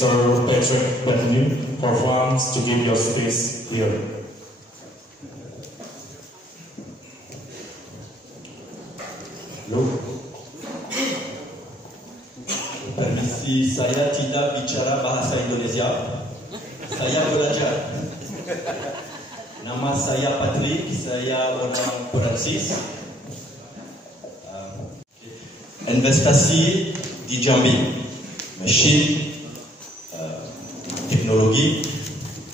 Mr. Patrick Benjamin performs to give your space here. Halo. Permisi, saya tidak bicara bahasa Indonesia. Saya belajar. Nama saya Patrick, saya orang Perancis. Investasi di Jambi, mesin, teknologi,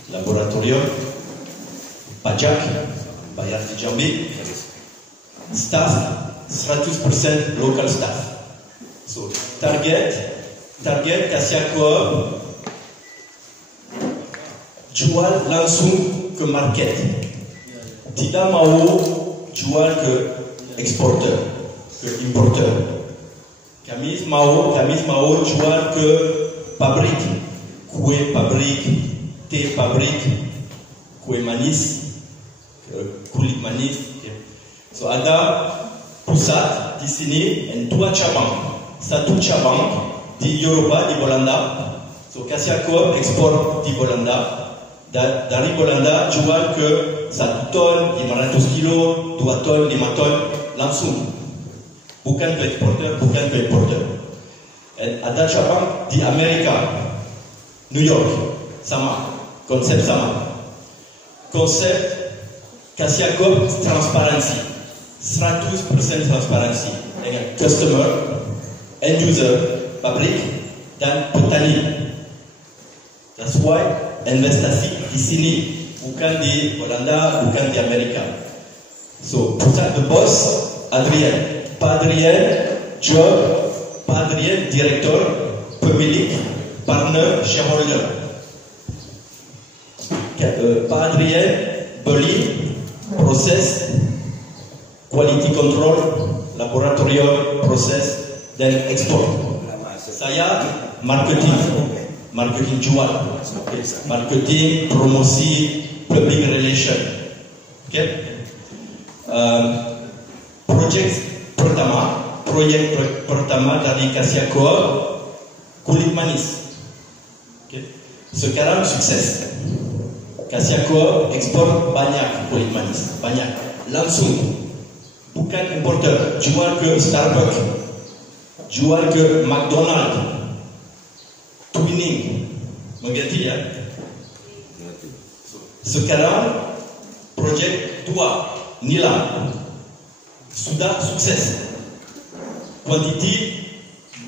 laboratorium, pajak, bayar di Jambi, staff 100% local staff. So target Kasia Coop jual langsung ke market, tidak mau jual ke eksporter, ke importer. Kami mau jual ke pabrik, kue pabrik, teh pabrik, kue manis, kulit manis. So ada pusat di sini dan 2 cabang. Satu cabang di Eropa, di Belanda. So Kasia Coop ekspor di Belanda. Dari Belanda jual ke 1 ton, 500 kilo, 2 ton, 5 ton langsung. Bukan ke importer. Dan ada cabang di Amerika, New York, sama, konsep sama. Konsep Kasia Coop transparansi, 100% transparansi dengan customer, end user, pabrik, dan petani. That's why investasi di sini, bukan di Belanda, bukan di Amerika. So pusat the boss, Adrien. Pak Adrien, job, Pak Adrien, direktur, pemilik, partner, shareholder. Pak Adrien beli, proses, quality control, laboratorium, proses, dan ekspor. Saya marketing jual, marketing, promosi, public relation. Proyek pertama dari Kasia Coop, kulit manis. Sekarang sukses. Kasia Coop ekspor banyak kulit manis, banyak. Langsung, bukan importer, jual ke Starbucks, jual ke McDonald's, Twinning, mengerti ya? Sekarang proyek 2, Nilam, sudah sukses. Kuantiti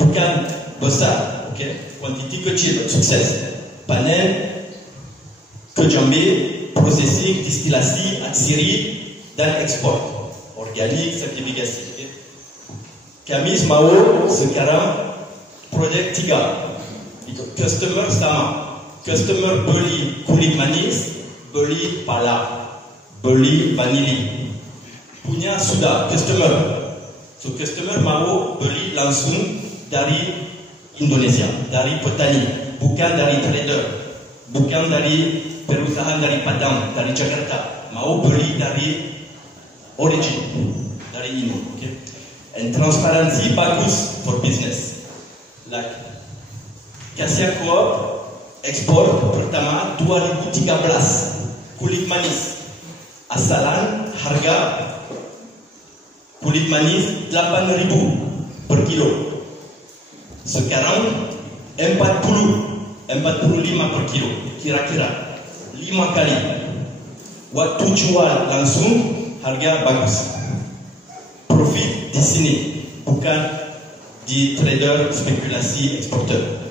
bukan besar, kuantiti kecil, sukses. Panen ke Jambi, processing, distilasi, aksiri, dan ekspor. Organik, sertifikasi. Kami mau sekarang proyek 3. Itu customer sama. Customer beli kulit manis, beli pala, beli vanili. Punya sudah customer. So customer mau beli langsung dari Indonesia, dari petani, bukan dari trader, bukan dari perusahaan dari Padang, dari Jakarta. Mau beli dari origin, dari ini. And transparansi bagus for business. Like Kasia Coop ekspor pertama 2013 kulit manis. Asalan harga kulit manis 8.000 per kilo. Sekarang 45 per kilo, kira-kira 5 kali. Waktu jual langsung harga bagus. Profit di sini, bukan di trader, spekulasi, eksporter.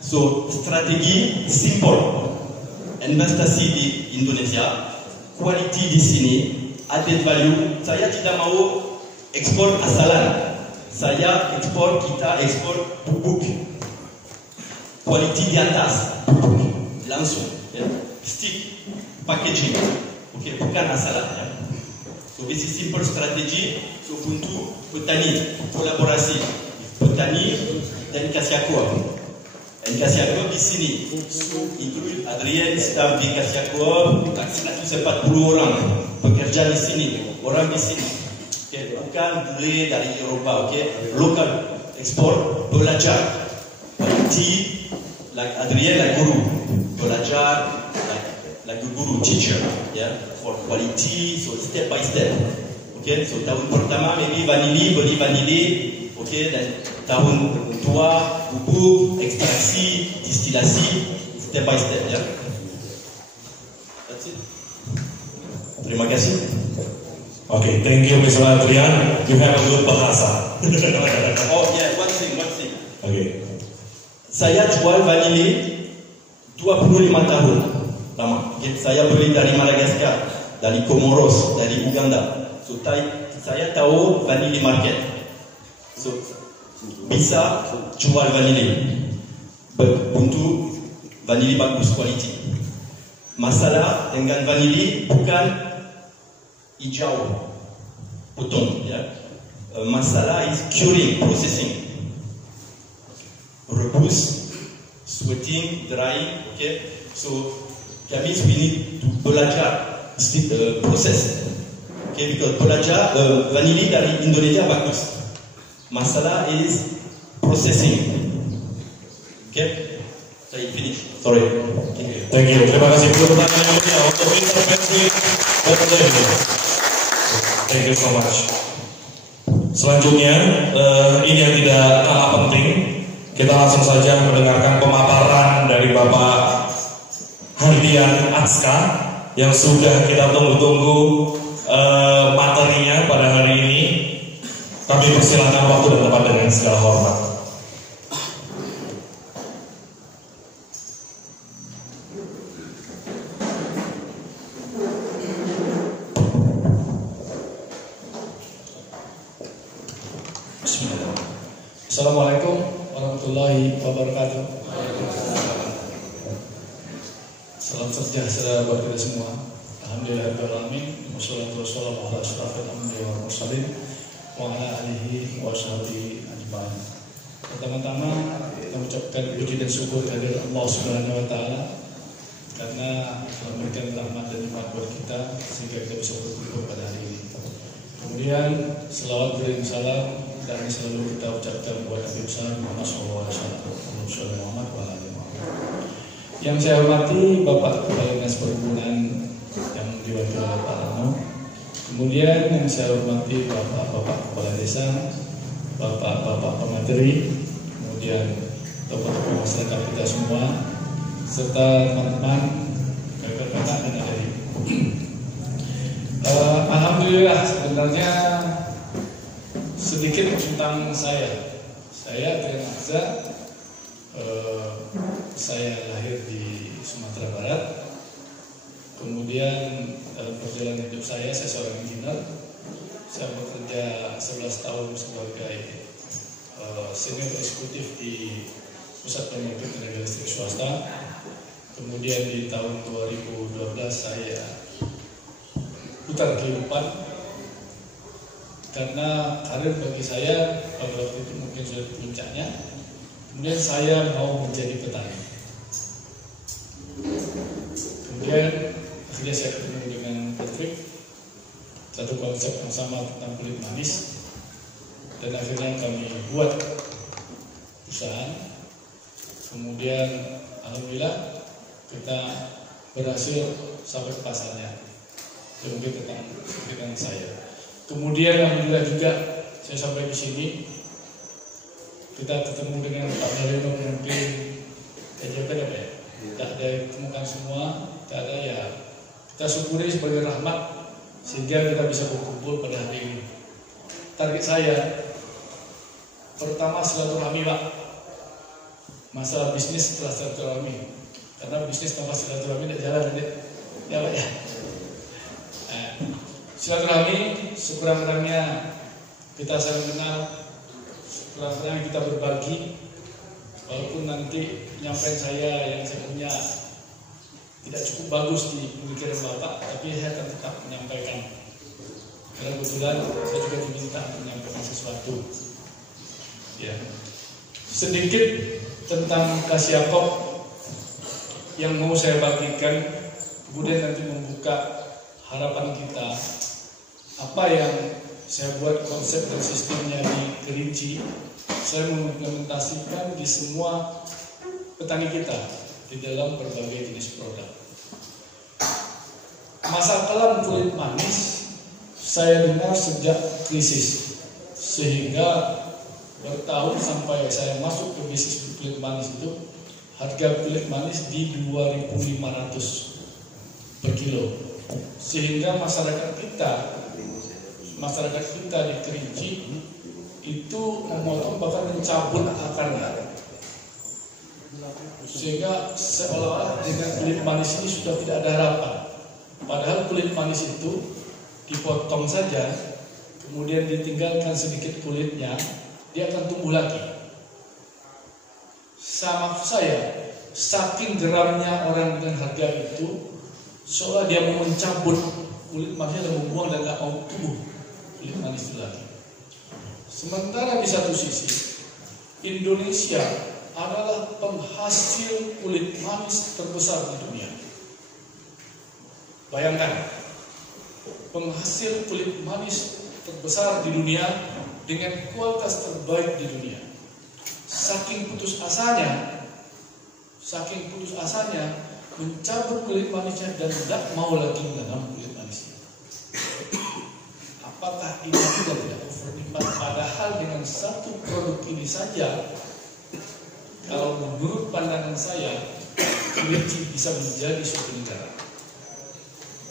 So strategi simple. Investasi di Indonesia, quality di sini, added value. Saya tidak mau ekspor asalan. Kita ekspor bubuk. Quality di atas, bubuk. Langsung. Stick, packaging. Bukan asalan. So this is simple strategy. So untuk petani, kolaborasi. Petani dan Kasia Coop. Dan Kasia Coop di sini. Include Adrien, staff di Kasia Coop. 140 orang bekerja di sini. Orang di sini. Bukan bule dari Eropa, lokal ekspor, belajar quality, like Adrien, like guru, belajar, like guru, teacher, yeah, for quality, so step by step. Okay, so tahun pertama maybe vanili, beli vanili, okay, dan tahun kedua bubuk, ekstraksi, distilasi, step by step, ya. That's it. Terima kasih. Okay, thank you Mr. Adrian. You have a good bahasa. Oh yeah, one thing. Okay. Saya jual vanili 25 tahun lama. Okay. Saya beli dari Madagaskar, dari Comoros, dari Uganda. So saya tahu vanili market. So bisa jual vanili untuk vanili bagus quality. Masalah dengan vanili bukan hijau potong, ya. Masalah is curing, processing. Rebus, sweating, drying, okay. So that means we need to belajar process, okay. Because belajar vanili dari Indonesia bagus. Masalah is processing, okay. Saya finish. Sorry. Thank you. Terima kasih untuk pertanyaannya untuk intervensi Dr. David. Thank you so much. Selanjutnya, ini yang tidak kalah penting. Kita langsung saja mendengarkan pemaparan dari Bapak Hardian Atska yang sudah kita tunggu-tunggu materinya pada hari ini. Kami persilakan waktu dan tempat dengan segala hormat. Assalamualaikum warahmatullahi wabarakatuh. Salam sejahtera buat kita semua. Alhamdulillahirrahmanirrahim. Wassalatu wassalamu ala asyrafil anbiya'i wal mursalin wa ala alihi wa sahbihi ajma'in. Pertama-tama kita ucapkan puji dan syukur kehadirat Allah Subhanahu wa taala karena telah memberikan rahmat dan nikmat buat kita sehingga kita bisa berkumpul pada hari ini. Kemudian selawat dan salam dan selalu kita ucapkan buat Nabi besar Muhammad SAW. Yang saya hormati Bapak Kepala Dinas Perhubungan yang diwakili oleh Pak Rano. Kemudian yang saya hormati Bapak Kepala Desa, Bapak Pemateri, kemudian tokoh-tokoh masyarakat kita semua, serta teman-teman kakak-kakak dan adik. Alhamdulillah, sebenarnya sedikit tentang saya. Saya Adrian Atska, saya lahir di Sumatera Barat. Kemudian dalam perjalanan hidup saya seorang engineer. Saya bekerja 11 tahun sebagai senior eksekutif di Pusat Pembangkit Tenaga Listrik Swasta. Kemudian di tahun 2012 saya putar kehidupan karena karir bagi saya pada waktu itu mungkin sudah di puncaknya. Kemudian saya mau menjadi petani. Kemudian akhirnya saya ketemu dengan Patrick, satu konsep yang sama tentang kulit manis, dan akhirnya kami buat perusahaan. Kemudian alhamdulillah kita berhasil sampai ke pasarnya. Itu mungkin tentang saya. Kemudian alhamdulillah juga saya sampai di sini, kita ketemu dengan Pak Daryono, mungkin apa ya? Tak ada yang temukan semua, tak ada ya. Kita syukuri sebagai rahmat sehingga kita bisa berkumpul pada hari ini. Target saya pertama silaturahmi, Pak. Masalah bisnis setelah silaturahmi, karena bisnis tanpa silaturahmi tidak jalan, ya Pak ya. Silaturahmi sekurang-kurangnya kita saling kenal, sekurang-kurangnya kita berbagi. Walaupun nanti penyampaian saya yang saya punya tidak cukup bagus di pemikiran Bapak, tapi saya akan tetap menyampaikan. Karena kebetulan saya juga diminta menyampaikan sesuatu. Ya, sedikit tentang Kasiakop yang mau saya bagikan, kemudian nanti membuka harapan kita. Apa yang saya buat konsep dan sistemnya di Kerinci, saya mengimplementasikan di semua petani kita di dalam berbagai jenis produk. Masa kelam kulit manis saya dengar sejak krisis, sehingga bertahun sampai saya masuk ke bisnis kulit manis itu harga kulit manis di 2.500 per kilo, sehingga masyarakat kita di Kerinci itu memotong bahkan mencabut akarnya, sehingga seolah-olah dengan kulit manis ini sudah tidak ada harapan. Padahal kulit manis itu dipotong saja, kemudian ditinggalkan sedikit kulitnya, dia akan tumbuh lagi. Sama saya, saking geramnya orang dengan harga itu, seolah dia mau mencabut kulit manisnya dan membuang dan tidak mau tumbuh kulit manis itu lagi. Sementara di satu sisi, Indonesia adalah penghasil kulit manis terbesar di dunia. Bayangkan, penghasil kulit manis terbesar di dunia dengan kualitas terbaik di dunia. Saking putus asanya mencabut kulit manisnya dan tidak mau lagi menanam kulit manisnya. Apakah ini tidak over-demand? Padahal dengan satu produk ini saja, kalau menurut pandangan saya, Kerinci bisa menjadi suatu negara.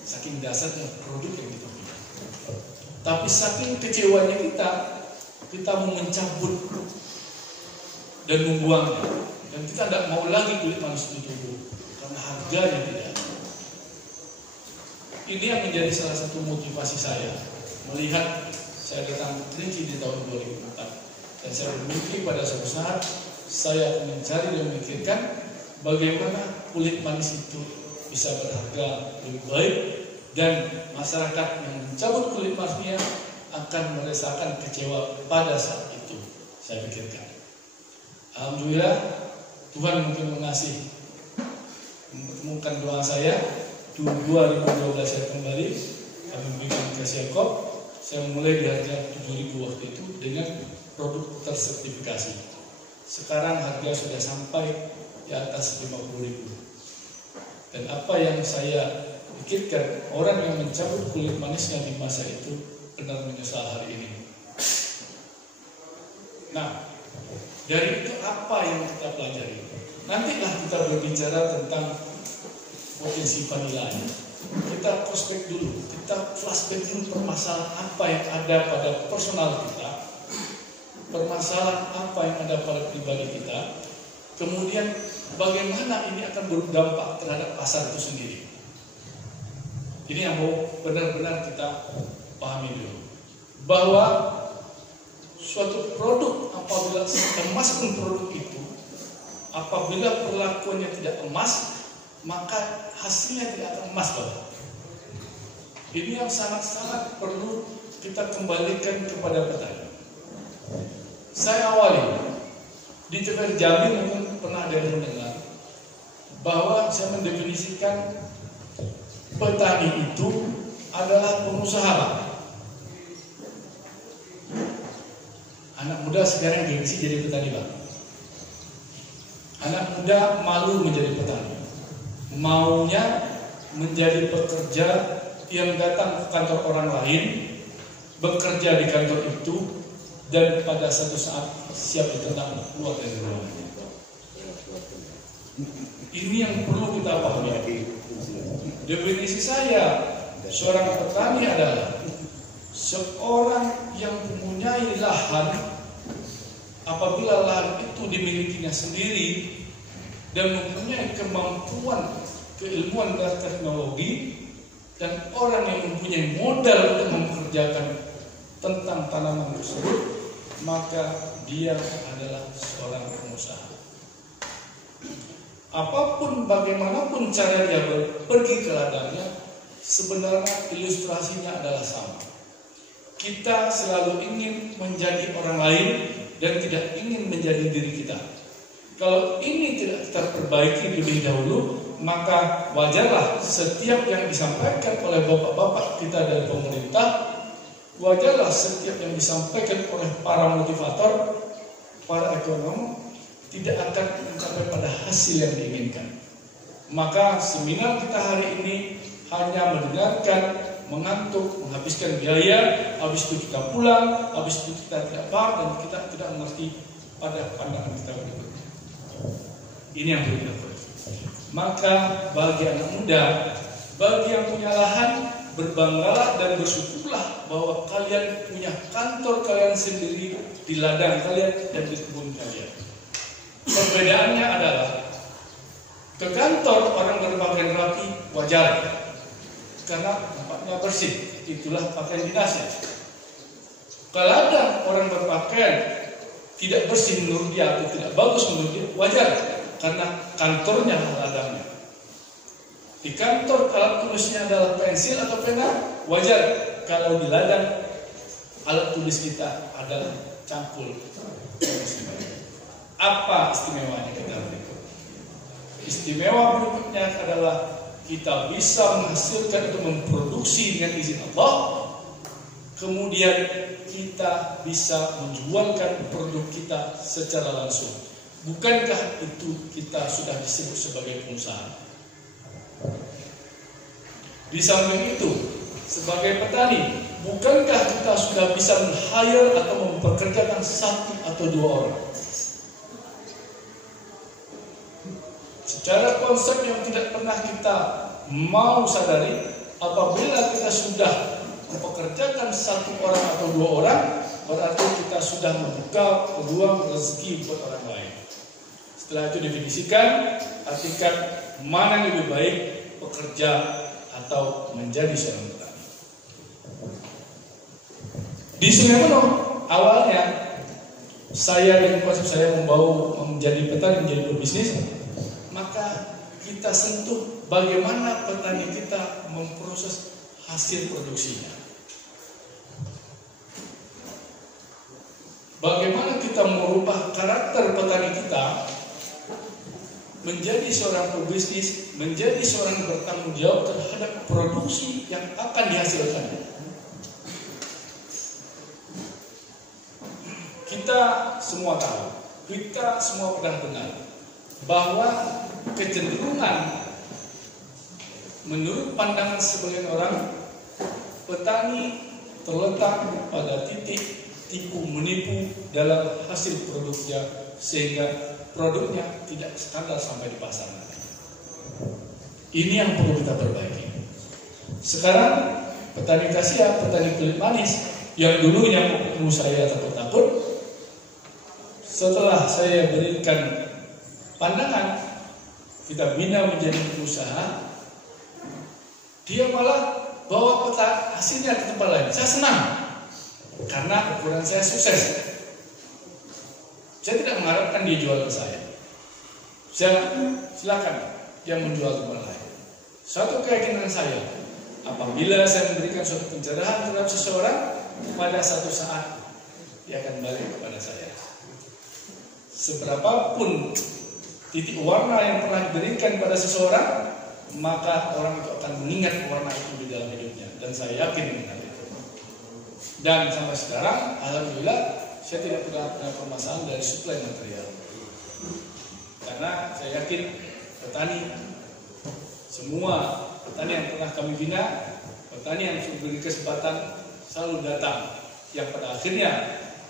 Saking dasarnya produk yang kita punya. Tapi saking kecewanya kita mau mencabut dan membuangnya, dan kita tidak mau lagi kulit manis itu tumbuh karena harganya tidak ada. Ini yang menjadi salah satu motivasi saya melihat saya datang ke Kerinci di tahun 2004, dan saya berpikir pada suatu saat saya akan mencari dan memikirkan bagaimana kulit manis itu bisa berharga lebih baik, dan masyarakat yang mencabut kulit manisnya akan merasakan kecewa pada saat itu. Saya pikirkan, alhamdulillah Tuhan mungkin mengasihi, mempertemukan doa saya. 2012 saya kembali, kami bikin kasih kop. Saya mulai di harga 7.000 waktu itu dengan produk tersertifikasi. Sekarang harga sudah sampai di atas 50.000. Dan apa yang saya pikirkan, orang yang mencabut kulit manisnya di masa itu benar menyesal hari ini. Nah, dari itu apa yang kita pelajari? Nantilah kita berbicara tentang potensi vanilanya. Kita prospek dulu, kita flashback dulu permasalahan apa yang ada pada personal kita, permasalahan apa yang ada pada pribadi kita, kemudian bagaimana ini akan berdampak terhadap pasar itu sendiri. Ini yang mau benar-benar kita pahami dulu, bahwa suatu produk apabila emas pun produk itu, apabila perlakuannya tidak emas, maka hasilnya tidak akan emas, Bapak. Ini yang sangat-sangat perlu kita kembalikan kepada petani. Saya awali di TVRI Jambi, mungkin pernah ada yang mendengar bahwa saya mendefinisikan petani itu adalah pengusaha. Anak muda sekarang gengsi jadi petani, Pak. Anak muda malu menjadi petani, maunya menjadi pekerja yang datang ke kantor orang lain, bekerja di kantor itu, dan pada satu saat siap ditendang keluar dari ruangan. Ini yang perlu kita pahami. Definisi saya, seorang petani adalah seorang yang mempunyai lahan, apabila lahan itu dimilikinya sendiri dan mempunyai kemampuan, keilmuan dan teknologi, dan orang yang mempunyai modal untuk mempekerjakan tentang tanaman tersebut, maka dia adalah seorang pengusaha. Apapun bagaimanapun cara dia pergi ke ladangnya, sebenarnya ilustrasinya adalah sama. Kita selalu ingin menjadi orang lain dan tidak ingin menjadi diri kita. Kalau ini tidak kita perbaiki lebih dahulu, maka wajarlah setiap yang disampaikan oleh bapak-bapak kita dari pemerintah, wajarlah setiap yang disampaikan oleh para motivator, para ekonom, tidak akan mencapai pada hasil yang diinginkan. Maka seminar kita hari ini hanya mendengarkan, mengantuk, menghabiskan biaya, habis itu kita pulang, habis itu kita tidak paham dan kita tidak mengerti pada pandangan kita berikutnya. Ini yang perlu kita perhatikan. Maka bagi anak muda, bagi yang punya lahan, berbanggalah dan bersyukurlah bahwa kalian punya kantor kalian sendiri di ladang kalian dan di kebun kalian. Perbedaannya adalah ke kantor orang berpakaian rapi wajar karena tempatnya bersih, itulah pakaian dinasnya. Ke ladang orang berpakaian tidak bersih menurut dia atau tidak bagus menurut dia wajar karena kantornya ladangnya. Di kantor alat tulisnya adalah pensil atau pena, wajar. Kalau di ladang alat tulis kita adalah cangkul. Apa istimewanya kita berikut? Istimewa berikutnya adalah kita bisa menghasilkan atau memproduksi dengan izin Allah. Kemudian kita bisa menjualkan produk kita secara langsung. Bukankah itu kita sudah disebut sebagai pengusaha? Di samping itu, sebagai petani, bukankah kita sudah bisa men-hire atau mempekerjakan 1 atau 2 orang? Secara konsep yang tidak pernah kita mau sadari, apabila kita sudah mempekerjakan 1 orang atau 2 orang, berarti kita sudah membuka peluang rezeki buat orang lain. Setelah itu definisikan, artikan mana yang lebih baik, pekerja atau menjadi seorang petani. Di Sungai Buloh awalnya saya dengan konsep saya membawa menjadi petani, menjadi pebisnis, maka kita sentuh bagaimana petani kita memproses hasil produksinya. Bagaimana kita merubah karakter petani kita menjadi seorang pebisnis, menjadi seorang yang bertanggung jawab terhadap produksi yang akan dihasilkan. Kita semua tahu, kita semua pernah dengar bahwa kecenderungan menurut pandangan sebagian orang, petani terletak pada titik tipu menipu dalam hasil produknya sehingga produknya tidak standar sampai di pasar. Ini yang perlu kita perbaiki. Sekarang petani kasia, petani kulit manis yang dulunya menurut saya takut-takut, setelah saya berikan pandangan, kita bina menjadi pengusaha, dia malah bawa peta hasilnya ke tempat lain. Saya senang karena ukuran saya sukses. Saya tidak mengharapkan dia jual ke saya. Saya silakan dia menjual ke tempat lain. Suatu keyakinan saya, apabila saya memberikan suatu pencerahan terhadap seseorang, pada satu saat dia akan balik kepada saya. Seberapapun titik warna yang pernah diberikan pada seseorang, maka orang itu akan mengingat warna itu di dalam hidupnya. Dan saya yakin dengan itu. Dan sampai sekarang, alhamdulillah, saya tidak pernah permasalahan dari suplai material. Karena saya yakin petani, semua petani yang pernah kami bina, petani yang diberi kesempatan selalu datang. Yang pada akhirnya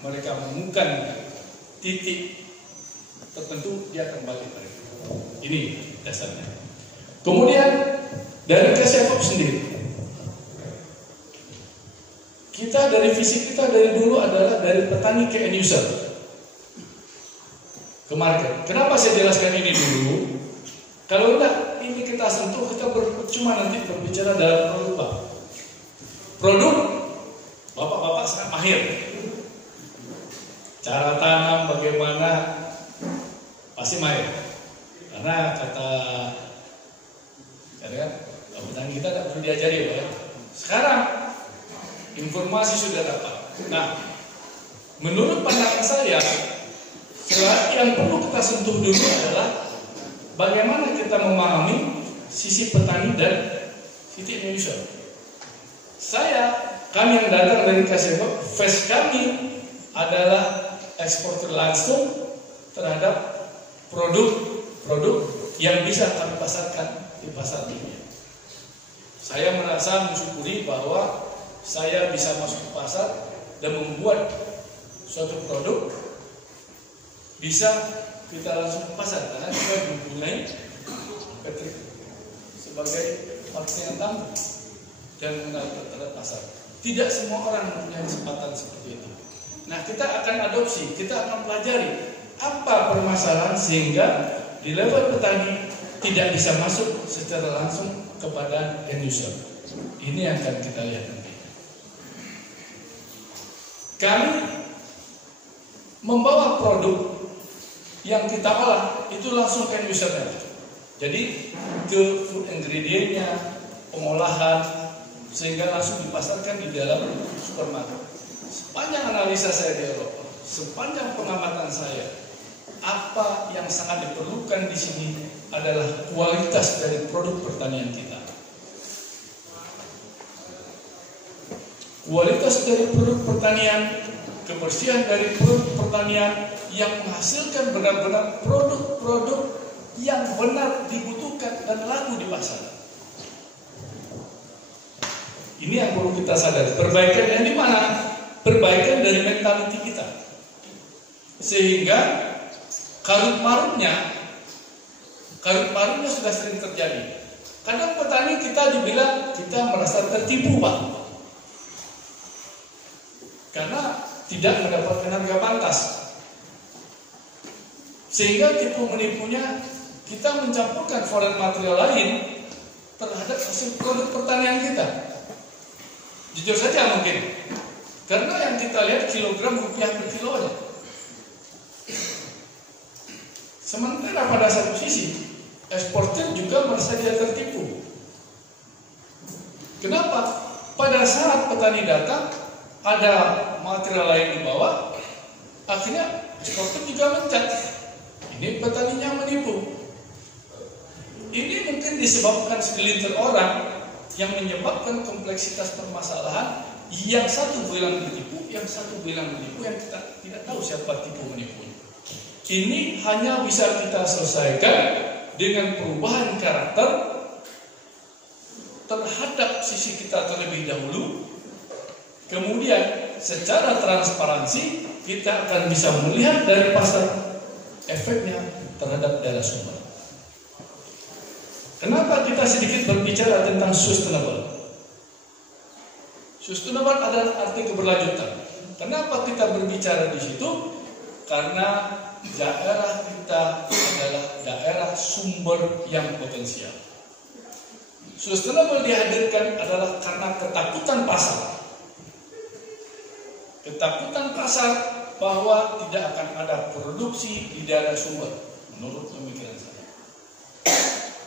mereka menemukan titik tertentu, dia kembali pada itu. Ini dasarnya. Kemudian dari KCFOP sendiri, kita dari visi kita dari dulu adalah dari petani ke end user, ke market. Kenapa saya jelaskan ini dulu? Kalau enggak, ini kita sentuh, kita cuma nanti berbicara dalam produk Pak. Produk, bapak-bapak sangat mahir. Cara tanam bagaimana, pasti mahir. Karena kata petani kita tidak perlu diajari Pak. Sekarang informasi sudah dapat. Nah, menurut pandangan saya, yang perlu kita sentuh dulu adalah bagaimana kita memahami sisi petani dan sisi user. Kami yang datang dari KCFOP, face kami adalah eksporter langsung terhadap produk yang bisa kami pasarkan di pasar dunia. Saya merasa mensyukuri bahwa saya bisa masuk ke pasar dan membuat suatu produk bisa kita langsung ke pasar karena kita mempunyai Patrick sebagai marketing yang tangguh dan mengenal terhadap pasar. Tidak semua orang mempunyai kesempatan seperti itu. Nah, kita akan adopsi, kita akan pelajari apa permasalahan sehingga di level petani tidak bisa masuk secara langsung kepada end user. Ini yang akan kita lihat nanti. Kami membawa produk yang kita olah itu langsung ke end usernya. Jadi ke food ingredient-nya, pengolahan, sehingga langsung dipasarkan di dalam supermarket. Sepanjang analisa saya di Eropa, sepanjang pengamatan saya, apa yang sangat diperlukan di sini adalah kualitas dari produk pertanian kita. Kualitas dari produk pertanian, kebersihan dari produk pertanian yang menghasilkan benar-benar produk-produk yang benar dibutuhkan dan laku di pasar. Ini yang perlu kita sadari. Perbaikan yang di mana? Perbaikan dari mentaliti kita. Sehingga karut marutnya sudah sering terjadi. Kadang petani kita dibilang kita merasa tertipu, Pak, karena tidak mendapatkan harga pantas. Sehingga tipu menipunya kita mencampurkan foreign material lain terhadap hasil produk pertanian kita. Jujur saja mungkin, karena yang kita lihat kilogram rupiah per kilonya. Sementara pada satu sisi eksportir juga merasa dia tertipu. Kenapa? Pada saat petani datang ada material lain di bawah, akhirnya eksportir juga mencat. Ini petaninya menipu. Ini mungkin disebabkan segelintir orang yang menyebabkan kompleksitas permasalahan. Yang satu bilang ditipu, yang satu bilang menipu, yang kita tidak tahu siapa tipu menipu. Ini hanya bisa kita selesaikan dengan perubahan karakter terhadap sisi kita terlebih dahulu. Kemudian secara transparansi kita akan bisa melihat dari pasar efeknya terhadap daerah sumber. Kenapa kita sedikit berbicara tentang sustainable? Sustainable adalah arti keberlanjutan. Kenapa kita berbicara di situ? Karena daerah kita adalah daerah sumber yang potensial. Sustainable dihadirkan adalah karena ketakutan pasar. Ketakutan pasar bahwa tidak akan ada produksi di daerah sumber, menurut pemikiran saya.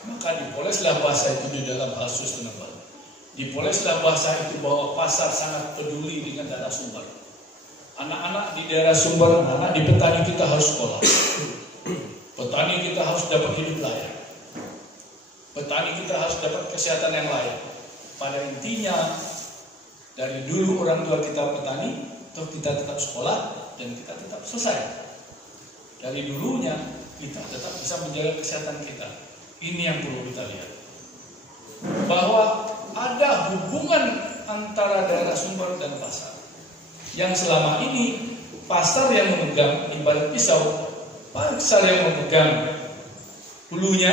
Maka dipoleslah bahasa itu di dalam hal sustainable. Dipoleslah bahasa itu bahwa pasar sangat peduli dengan daerah sumber. Anak-anak di daerah sumber, anak-anak di petani kita harus sekolah. Petani kita harus dapat hidup layak. Petani kita harus dapat kesehatan yang layak. Pada intinya, dari dulu orang tua kita petani, toh kita tetap sekolah dan kita tetap selesai. Dari dulunya kita tetap bisa menjaga kesehatan kita. Ini yang perlu kita lihat. Bahwa ada hubungan antara daerah sumber dan pasar. Yang selama ini pasar yang memegang ibarat pisau, pasar yang memegang hulunya,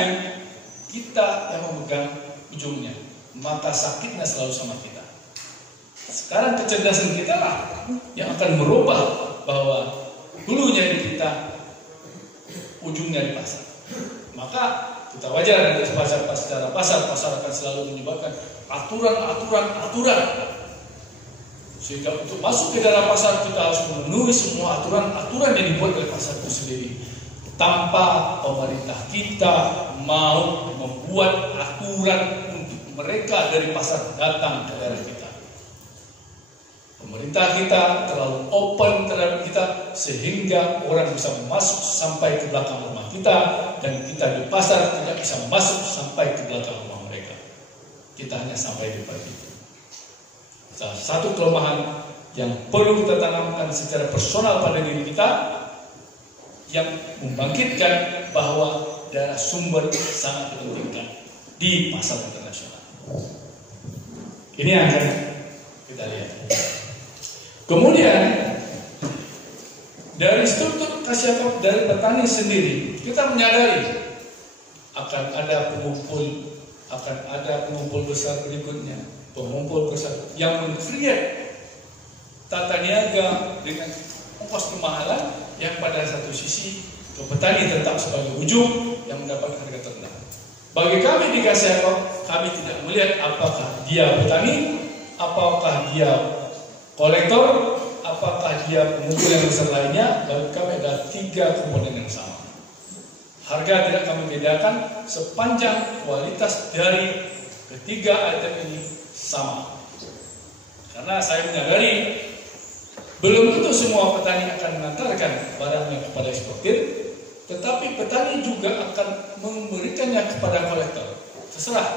kita yang memegang ujungnya. Maka sakitnya selalu sama kita. Sekarang kecerdasan kita lah yang akan merubah bahwa hulunya di kita, ujungnya di pasar. Maka kita wajar dari secara pasar akan selalu menyebabkan aturan. Sehingga untuk masuk ke dalam pasar kita harus memenuhi semua aturan yang dibuat oleh pasar itu sendiri. Tanpa pemerintah kita mau membuat aturan untuk mereka dari pasar datang ke daerah kita. Pemerintah kita terlalu open terhadap kita sehingga orang bisa masuk sampai ke belakang rumah kita dan kita di pasar tidak bisa masuk sampai ke belakang rumah mereka. Kita hanya sampai di depan itu. Salah satu kelemahan yang perlu kita tanamkan secara personal pada diri kita, yang membangkitkan bahwa daerah sumber sangat dipentingkan di pasar internasional. Ini yang akan kita lihat. Kemudian dari struktur Kasihakop dari petani sendiri, kita menyadari akan ada pengumpul besar berikutnya, pengumpul besar yang meng-create tata niaga dengan ongkos kemahalan yang pada satu sisi ke petani tetap sebagai ujung yang mendapatkan harga terendah. Bagi kami di Kasihakop, kami tidak melihat apakah dia petani, apakah dia kolektor, apakah dia pengumpul yang besar lainnya. Bagi kami ada 3 komponen yang sama. Harga tidak kami bedakan sepanjang kualitas dari ketiga item ini sama. Karena saya menyadari belum tentu semua petani akan mengantarkan barangnya kepada eksportir, tetapi petani juga akan memberikannya kepada kolektor. Terserah.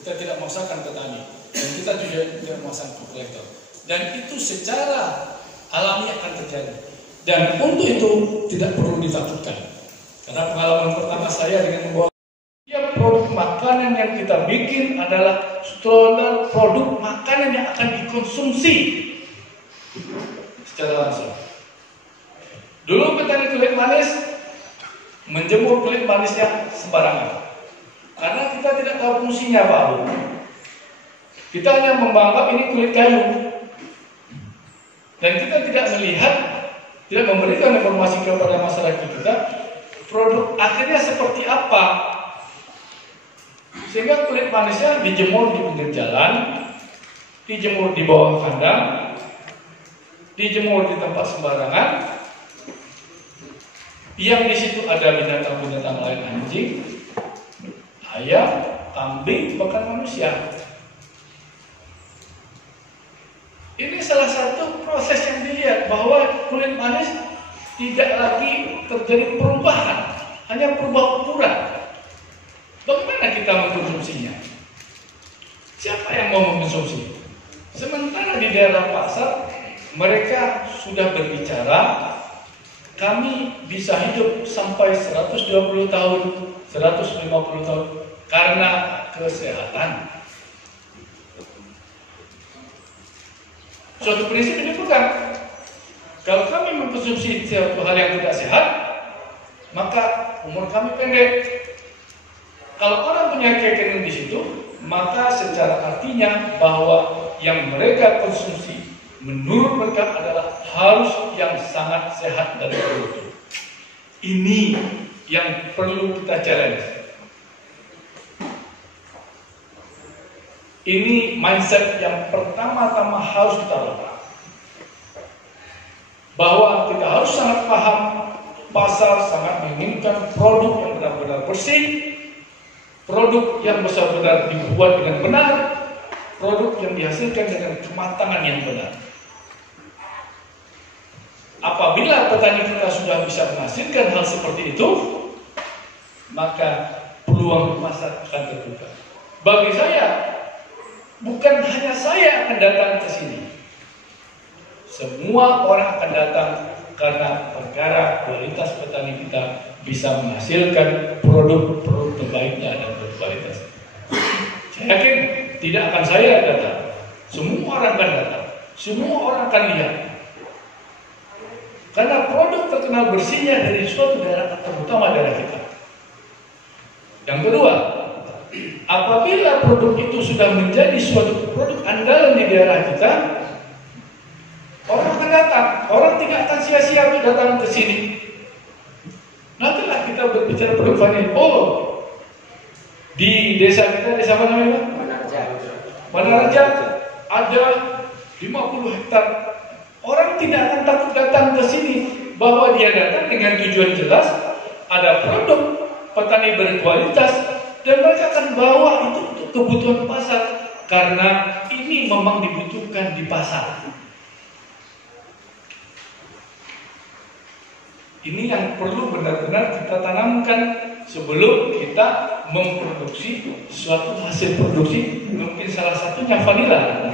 Kita tidak memaksakan petani dan kita juga tidak memaksakan kolektor. Dan itu secara alami akan terjadi. Dan untuk itu tidak perlu ditakutkan. Karena pengalaman pertama saya dengan membawa setiap produk makanan yang kita bikin adalah standar produk makanan yang akan dikonsumsi secara langsung. Dulu petani kulit manis menjemur kulit manisnya sembarangan. Karena kita tidak tahu fungsinya Pak Abu. Kita hanya menganggap ini kulit kayu. Dan kita tidak melihat, tidak memberikan informasi kepada masyarakat kita, produk akhirnya seperti apa. Sehingga kulit manisnya dijemur di pinggir jalan, dijemur di bawah kandang, dijemur di tempat sembarangan, yang di situ ada binatang-binatang lain, anjing, ayam, kambing, bahkan manusia. Ini salah satu proses yang dilihat bahwa kulit manis tidak lagi terjadi perubahan, hanya berubah ukuran. Bagaimana kita mengkonsumsinya? Siapa yang mau mengkonsumsi? Sementara di daerah pasar mereka sudah berbicara, kami bisa hidup sampai 120 tahun, 150 tahun karena kesehatan. Suatu prinsip ini bukan. Kalau kami mengkonsumsi sesuatu hal yang tidak sehat, maka umur kami pendek. Kalau orang punya keyakinan di situ, maka secara artinya bahwa yang mereka konsumsi menurut mereka adalah harus yang sangat sehat dari itu. Ini yang perlu kita challenge. Ini mindset yang pertama-tama harus kita lakukan. Bahwa kita harus sangat paham pasar sangat menginginkan produk yang benar-benar bersih, produk yang benar-benar dibuat dengan benar, produk yang dihasilkan dengan kematangan yang benar. Apabila petani kita sudah bisa menghasilkan hal seperti itu, maka peluang pasar akan terbuka. Bagi saya, bukan hanya saya akan datang ke sini. Semua orang akan datang karena perkara kualitas petani kita bisa menghasilkan produk-produk terbaiknya dan berkualitas. Saya yakin tidak akan saya datang. Semua orang akan datang. Semua orang akan lihat. Karena produk terkenal bersihnya dari suatu daerah, terutama daerah kita. Yang kedua, apabila produk itu sudah menjadi suatu produk andalan di daerah kita, orang akan datang. Orang tidak akan sia-sia datang ke sini. Nantilah kita berbicara produk vanili. Oh, di desa kita, desa apa namanya? Manaraja ada 50 hektar. Orang tidak akan takut datang ke sini, bahwa dia datang dengan tujuan jelas, ada produk petani berkualitas, dan mereka akan bawa itu untuk kebutuhan pasar, karena ini memang dibutuhkan di pasar. Ini yang perlu benar-benar kita tanamkan sebelum kita memproduksi suatu hasil produksi, mungkin salah satunya vanila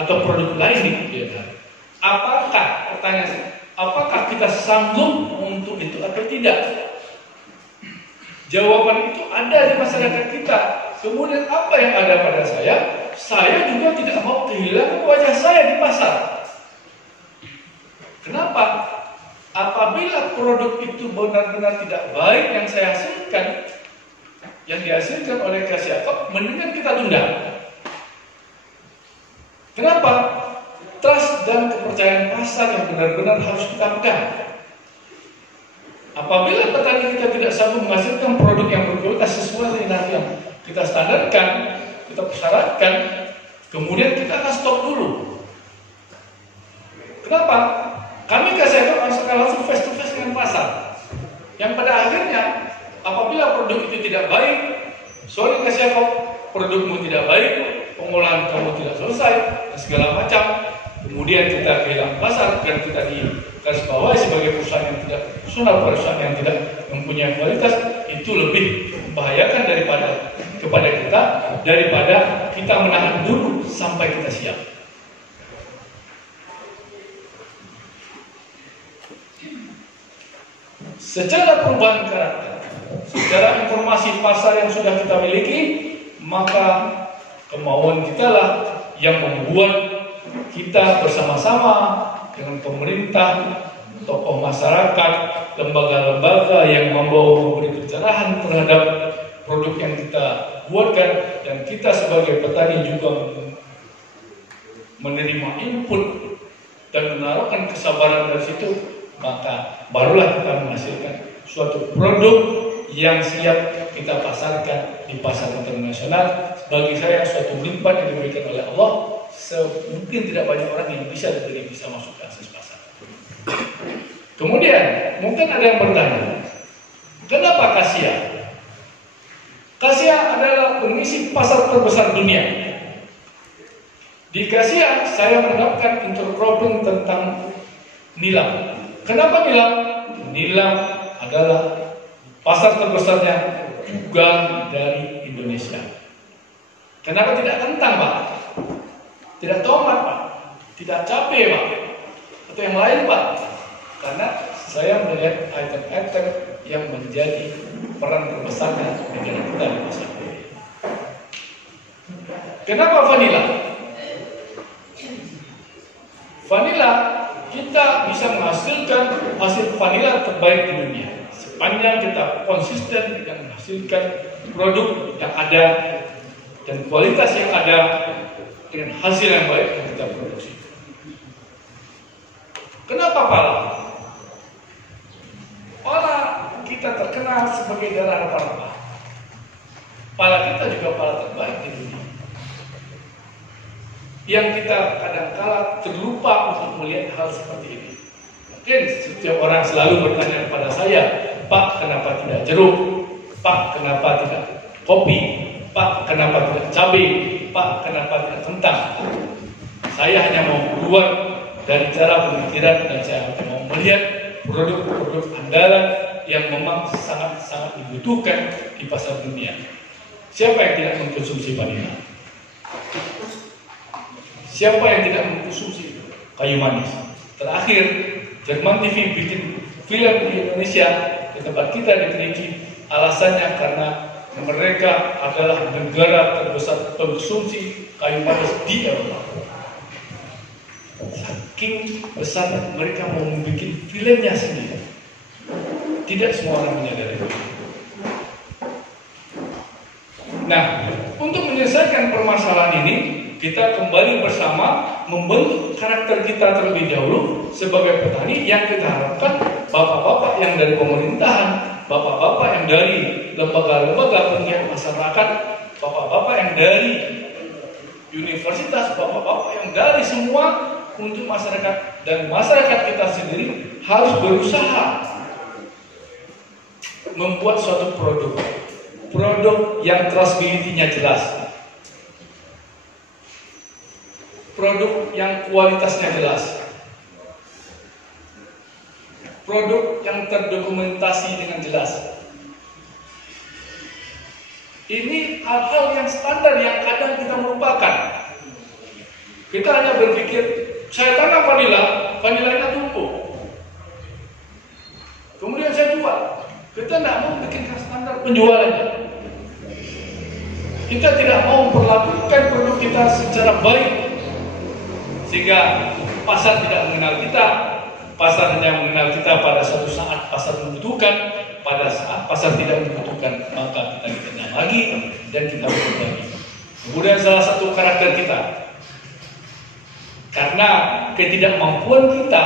atau produk lain di kemudian hari. Apakah, pertanyaan, apakah kita sanggup untuk Tidak. Jawaban itu ada di masyarakat kita. Kemudian apa yang ada pada saya juga tidak mau kehilangan wajah saya di pasar. Kenapa? Apabila produk itu benar-benar tidak baik yang saya hasilkan, yang dihasilkan oleh Kasiakop, mendingan kita tunda. Kenapa? Trust dan kepercayaan pasar yang benar-benar harus kita pegang. Apabila petani kita tidak sanggup menghasilkan produk yang berkualitas sesuai dengan yang kita standarkan, kita persyaratkan, kemudian kita akan stop dulu. Kenapa? Kami Kasiakop akan langsung face to face dengan pasar. Yang pada akhirnya, apabila produk itu tidak baik, sorry Kasiakop, produkmu tidak baik, pengolahan kamu tidak selesai, dan segala macam. Kemudian kita kehilangan pasar dan kita digarisbawahi sebagai perusahaan yang tidak profesional, perusahaan yang tidak mempunyai kualitas, itu lebih membahayakan kepada kita daripada kita menahan dulu sampai kita siap. Secara perubahan karakter, secara informasi pasar yang sudah kita miliki, maka kemauan kita lah yang membuat kita bersama-sama dengan pemerintah, tokoh masyarakat, lembaga-lembaga yang membawa memberi pencerahan terhadap produk yang kita buatkan, dan kita sebagai petani juga menerima input dan menaruhkan kesabaran dari situ, maka barulah kita menghasilkan suatu produk yang siap kita pasarkan di pasar internasional. Bagi saya suatu nikmat yang diberikan oleh Allah. Mungkin tidak banyak orang yang bisa masuk ke akses pasar. Kemudian mungkin ada yang bertanya, kenapa Kasia? Kasia adalah pengisi pasar terbesar dunia. Di Kasia saya menerapkan intercropping tentang nilam. Kenapa nilam? Nilam adalah pasar terbesarnya juga dari Indonesia. Kenapa tidak kentang, Pak? Tidak tomat, Pak? Tidak cabai, Pak? Atau yang lain, Pak? Karena saya melihat item-item yang menjadi peran terbesarnya negara kita di pasar. Kenapa vanila? Vanila, kita bisa menghasilkan hasil vanila terbaik di dunia sepanjang kita konsisten dengan menghasilkan produk yang ada dan kualitas yang ada dengan hasil yang baik yang kita produksi. Kenapa pala? Pala kita terkenal sebagai darah rempah-rempah. Pala kita juga pala terbaik di dunia. Yang kita kadang-kala terlupa untuk melihat hal seperti ini. Mungkin setiap orang selalu bertanya kepada saya, Pak, kenapa tidak jeruk? Pak, kenapa tidak kopi? Pak, kenapa tidak cabai? Pak, kenapa tidak kentang? Saya hanya mau keluar dari cara pemikiran dan saya mau melihat produk-produk andalan yang memang sangat-sangat dibutuhkan di pasar dunia. Siapa yang tidak mengkonsumsi vanila? Siapa yang tidak mengkonsumsi kayu manis? Terakhir, Jerman TV bikin film di Indonesia di tempat kita diteliti, alasannya karena mereka adalah negara terbesar konsumsi kayu manis di Eropa. Saking besar mereka mau membuat filmnya sendiri. Tidak semua orang menyadari itu. Nah, untuk menyelesaikan permasalahan ini, kita kembali bersama membentuk karakter kita terlebih dahulu sebagai petani yang kita harapkan bapak-bapak yang dari pemerintahan, bapak-bapak yang dari lembaga-lembaga penggiat masyarakat, bapak-bapak yang dari universitas, bapak-bapak yang dari semua untuk masyarakat, dan masyarakat kita sendiri harus berusaha membuat suatu produk yang trustability-nya jelas, produk yang kualitasnya jelas, produk yang terdokumentasi dengan jelas. Ini hal-hal yang standar yang kadang kita melupakan. Kita hanya berpikir, saya tanam vanila, vanilanya tumbuh. Kemudian saya jual. Kita tidak mau bikin standar penjualannya. Kita tidak mau memperlakukan produk kita secara baik sehingga pasar tidak mengenal kita. Pasar hanya mengenal kita pada suatu saat pasar membutuhkan, pada saat pasar tidak membutuhkan maka kita dikenal lagi dan kita berbagi. Kemudian salah satu karakter kita, karena ketidakmampuan kita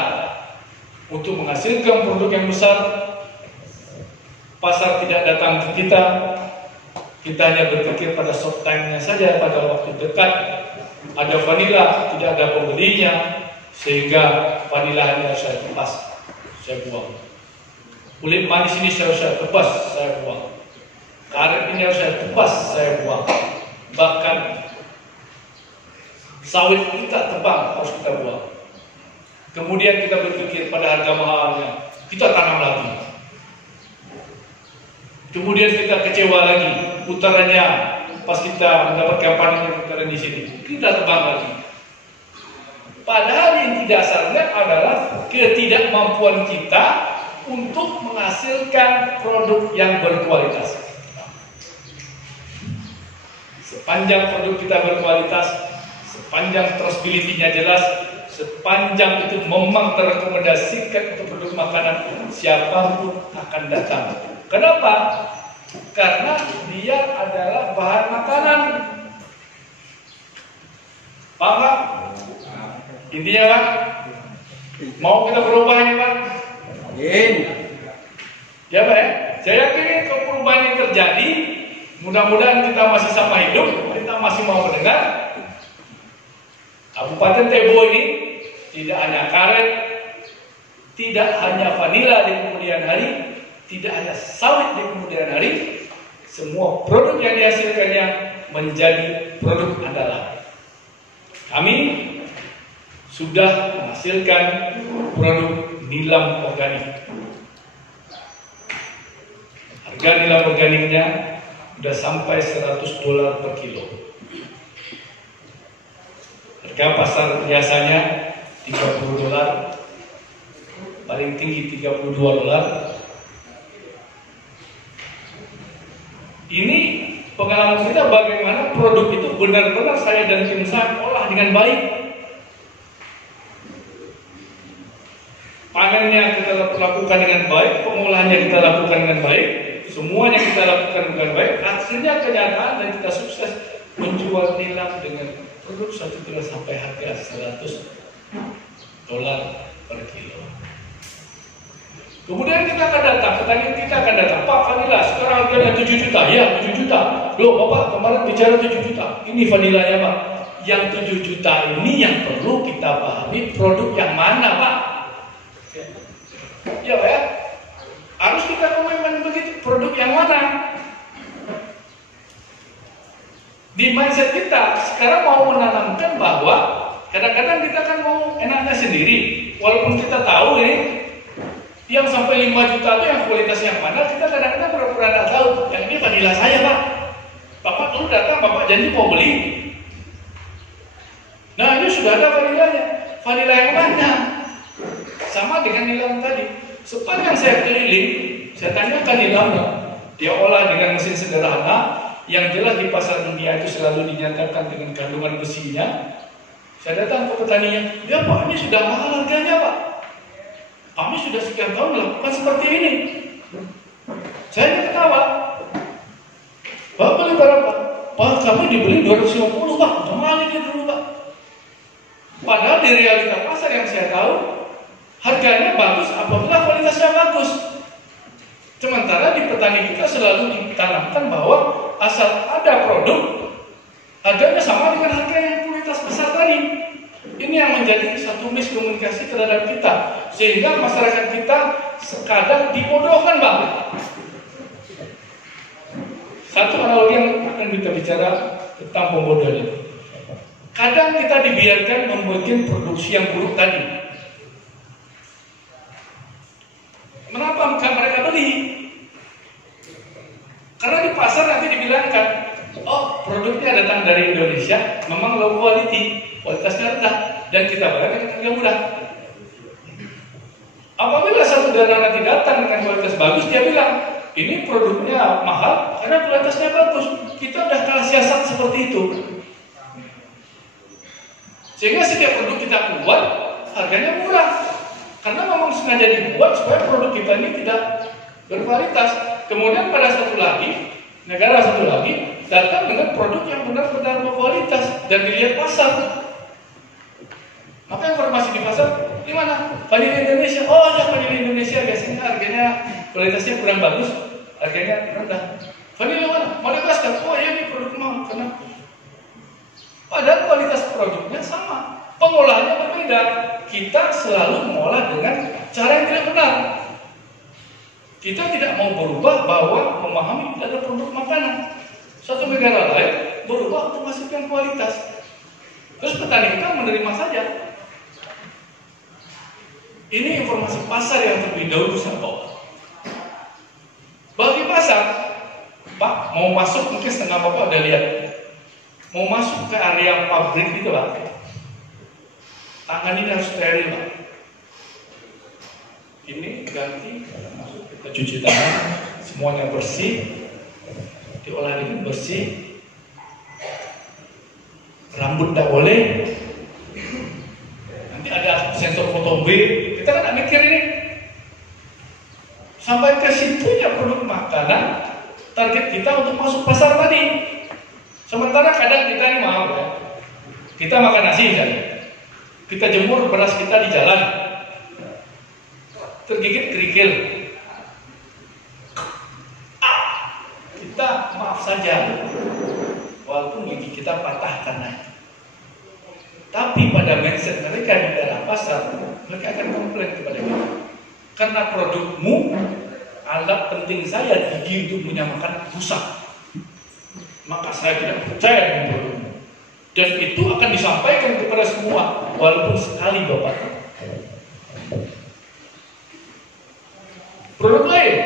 untuk menghasilkan produk yang besar, pasar tidak datang ke kita. Kita hanya berpikir pada short time-nya saja, pada waktu dekat. Ada vanila, tidak ada pembelinya, sehingga vanilanya saya lepas, saya buang. Kulit manis ini saya tebas, saya buang. Karet ini harus saya tebas, saya buang. Bahkan sawit kita tebang, harus kita buang. Kemudian kita berpikir pada harga mahalnya, kita tanam lagi. Kemudian kita kecewa lagi, putarannya pas kita mendapatkan panen putaran di sini, kita tebang lagi. Padahal inti dasarnya adalah ketidakmampuan kita untuk menghasilkan produk yang berkualitas. Sepanjang produk kita berkualitas, sepanjang traceability-nya jelas, sepanjang itu memang terrekomendasikan untuk produk makanan, siapapun akan datang. Kenapa? Karena dia adalah bahan makanan. Paham Pak? Intinya Pak, mau kita berubah ini Pak? Ya Pak ya? Saya yakin kalau perubahan ini terjadi, mudah-mudahan kita masih sama hidup, kita masih mau mendengar. Kabupaten Tebo ini tidak hanya karet, tidak hanya vanila di kemudian hari, tidak hanya sawit di kemudian hari, semua produk yang dihasilkannya menjadi produk andalan. Kami sudah menghasilkan produk nilam organik. Harga nilam organiknya sudah sampai $100 per kilo. Harga pasar biasanya $30, paling tinggi $32. Ini pengalaman kita bagaimana produk itu benar-benar saya dan tim saya olah dengan baik. Panennya kita lakukan dengan baik, pengolahannya kita lakukan dengan baik, semuanya kita lakukan dengan baik. Hasilnya kenyataan dan kita sukses menjual nilam dengan produk 1 kilo sampai harga $100 per kilo. Kemudian kita akan datang, petani kita akan datang, Pak vanila sekarang harganya 7 juta, ya 7 juta. Loh Bapak kemarin bicara 7 juta, ini vanilanya Pak. Yang 7 juta ini yang perlu kita pahami produk yang mana Pak? Ya Pak ya, harus kita komitmen begitu, produk yang mana? Di mindset kita sekarang mau menanamkan bahwa kadang-kadang kita kan mau enaknya sendiri, walaupun kita tahu ini yang sampai 5 juta itu yang kualitas yang mana, kita kadang-kadang pura-pura tidak tahu. Yang ini vanila saya Pak. Bapak dulu datang, Bapak janji mau beli. Nah ini sudah ada vanilanya. Vanila yang mana? Sama dengan nilam tadi. Sepanjang saya keliling, saya tanyakan nilamnya. Dia olah dengan mesin sederhana, yang jelas di pasar dunia itu selalu dinyatakan dengan kandungan besinya. Saya datang ke petaninya, ya Pak ini sudah mahal harganya Pak. Kami sudah sekian tahun melakukan seperti ini. Saya ketawa. Pak beli berapa? Pak kami dibeli 250 Pak. Mahal ini dulu Pak. Padahal di realita pasar yang saya tahu, harganya bagus apabila kualitasnya bagus. Sementara di petani kita selalu ditanamkan bahwa asal ada produk, harganya sama dengan harga yang kualitas besar tadi. Ini yang menjadi satu miskomunikasi terhadap kita, sehingga masyarakat kita sekadang dibodohkan Bang. Satu analogi yang akan kita bicara tentang pembodohan itu. Kadang kita dibiarkan membuat produksi yang buruk tadi. Kenapa bukan mereka beli? Karena di pasar nanti dibilangkan, oh produknya datang dari Indonesia, memang low quality, kualitasnya rendah, dan kita bayar dengan harga murah. Apabila satu dana nanti datang dengan kualitas bagus, dia bilang, ini produknya mahal karena kualitasnya bagus. Kita udah kalah siasat seperti itu. Sehingga setiap produk kita buat, harganya murah. Karena memang sengaja dibuat supaya produk kita ini tidak berkualitas. Kemudian pada satu lagi, negara satu lagi, datang dengan produk yang benar-benar berkualitas dan dilihat pasar. Maka informasi di pasar, di mana? Vanili Indonesia. Oh ya, vanili Indonesia biasanya harganya kualitasnya kurang bagus, harganya rendah. Vanili mana? Madagaskar. Oh ya, ini produk mahal. Kenapa? Padahal kualitas produknya sama, pengolahannya berbeda. Kita selalu mengolah dengan cara yang tidak benar. Kita tidak mau berubah bahwa memahami tidak ada produk makanan. Suatu negara lain berubah untuk masukkan kualitas. Terus petani kita menerima saja. Ini informasi pasar yang terlebih dahulu saya bawa. Bagi pasar, Pak mau masuk mungkin setengah Bapak udah lihat. Mau masuk ke area pabrik itu Pak, tangan ini harus steril Pak. Ini ganti, masuk kita cuci tangan, semuanya bersih, diolah dengan bersih. Rambut tidak boleh. Nanti ada sensor foto B, kita kan tak mikir ini. Sampai ke situnya produk makanan, target kita untuk masuk pasar tadi. Sementara kadang kita ini maaf ya, kita makan nasi kan, kita jemur beras kita di jalan, tergigit kerikil, kita maaf saja, walaupun gigi kita patah karena itu. Tapi pada mindset mereka di daerah pasar, mereka akan komplain kepada kita, karena produkmu, alat penting saya gigi untuk menyamakan rusak. Maka saya tidak percaya dengan produkmu. Dan itu akan disampaikan kepada semua, walaupun sekali Bapak. Produk lain,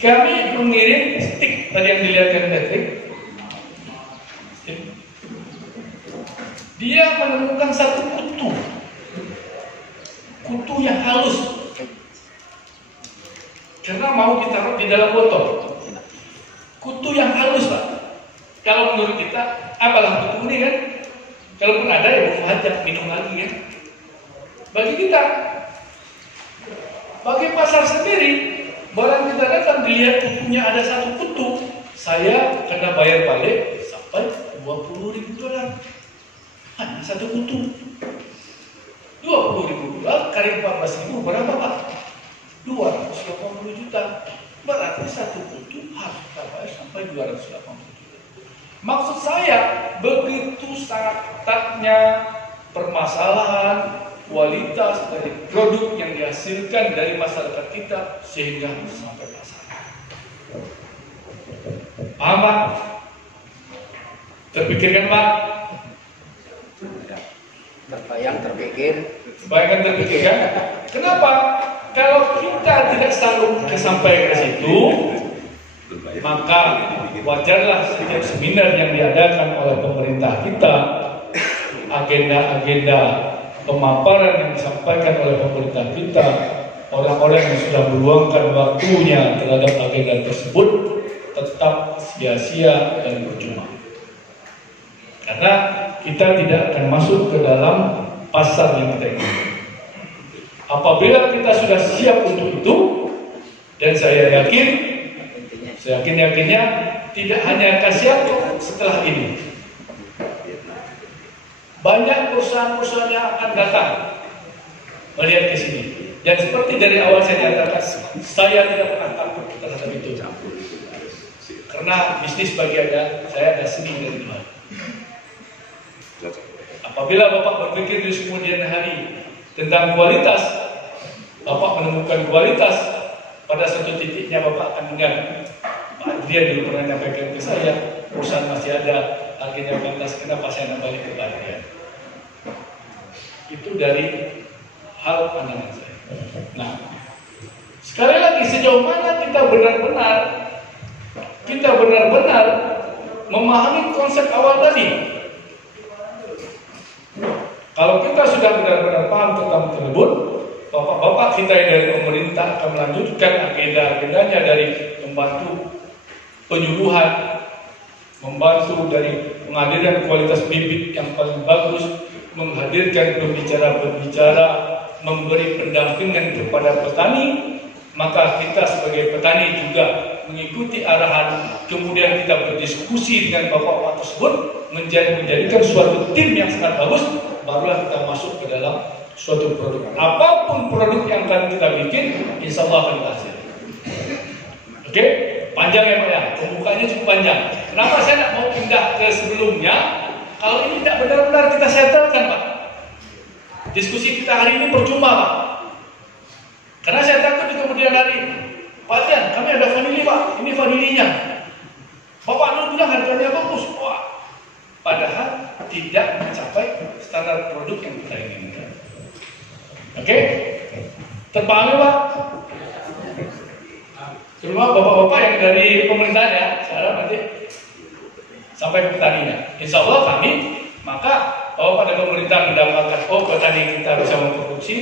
kami mengirim stick tadi yang dilihatkan Patrick. Dia menemukan satu kutu yang halus, karena mau ditaruh di dalam botol. Kutu yang halus Pak. Kalau menurut kita, apalah kutu ini kan? Kalaupun ada ya bukan aja, minum lagi kan? Bagi kita, bagi pasar sendiri, barang kita datang dilihat kutunya ada satu kutu, saya kena bayar balik sampai $20.000. Hanya satu kutu. $20.000 kali 14.000 berapa Pak? 280 juta. Berarti satu kutu harus kita bayar sampai 280 juta. Maksud saya, begitu sangat ketatnya permasalahan kualitas dari produk yang dihasilkan dari masyarakat kita sehingga sampai pasar. Paham Pak? Terpikirkan Pak? Terbayang terpikirkan? Kenapa? Kalau kita tidak sanggup sampai ke situ, maka wajarlah setiap seminar yang diadakan oleh pemerintah kita, agenda-agenda pemaparan yang disampaikan oleh pemerintah kita, orang-orang yang sudah meluangkan waktunya terhadap agenda tersebut tetap sia-sia dan percuma. Karena kita tidak akan masuk ke dalam pasar yang kita ingin. Apabila kita sudah siap untuk itu, dan saya yakin-yakinnya tidak hanya Kasiato setelah ini, banyak perusahaan-perusahaan yang akan datang melihat ke sini. Dan seperti dari awal saya nyatakan, saya tidak pernah takut terhadap itu, karena bisnis bagi saya ada seni dari Tuhan. Apabila Bapak berpikir di kemudian hari tentang kualitas, Bapak menemukan kualitas, pada satu titiknya Bapak akan ingat, Pak Adrian dulu pernah menyampaikan ke saya, perusahaan masih ada, harganya pantas, kenapa saya balik ke Pak Adrian? Itu dari hal pandangan saya. Nah, sekali lagi, sejauh mana kita benar-benar memahami konsep awal tadi. Kalau kita sudah benar-benar paham tentang tersebut, bapak-bapak kita yang dari pemerintah akan melanjutkan agenda-agendanya dari membantu penyuluhan, membantu dari pengadilan kualitas bibit yang paling bagus, menghadirkan pembicara-pembicara, memberi pendampingan kepada petani. Maka kita sebagai petani juga mengikuti arahan, kemudian kita berdiskusi dengan bapak-bapak tersebut, menjadikan suatu tim yang sangat bagus, barulah kita masuk ke dalam suatu produk. Apapun produk yang akan kita bikin, insya Allah akan berhasil. Oke, panjang ya Pak ya, pembukaannya cukup panjang. Kenapa saya tidak mau pindah ke sebelumnya? Kalau ini tidak benar-benar kita setelkan Pak, diskusi kita hari ini percuma Pak. Karena saya takut di kemudian hari, Pak Tian, kami ada vanili Pak, ini vanilinya. Bapak lu bilang harganya bagus, wah. Padahal tidak mencapai standar produk yang kita inginkan. Oke? Terpahami Pak? Terima bapak-bapak yang dari pemerintah ya, saya nanti sampai ke petaninya. Insya Allah kami, maka bapak pada pemerintah mendapatkan, oh petani kita bisa memproduksi,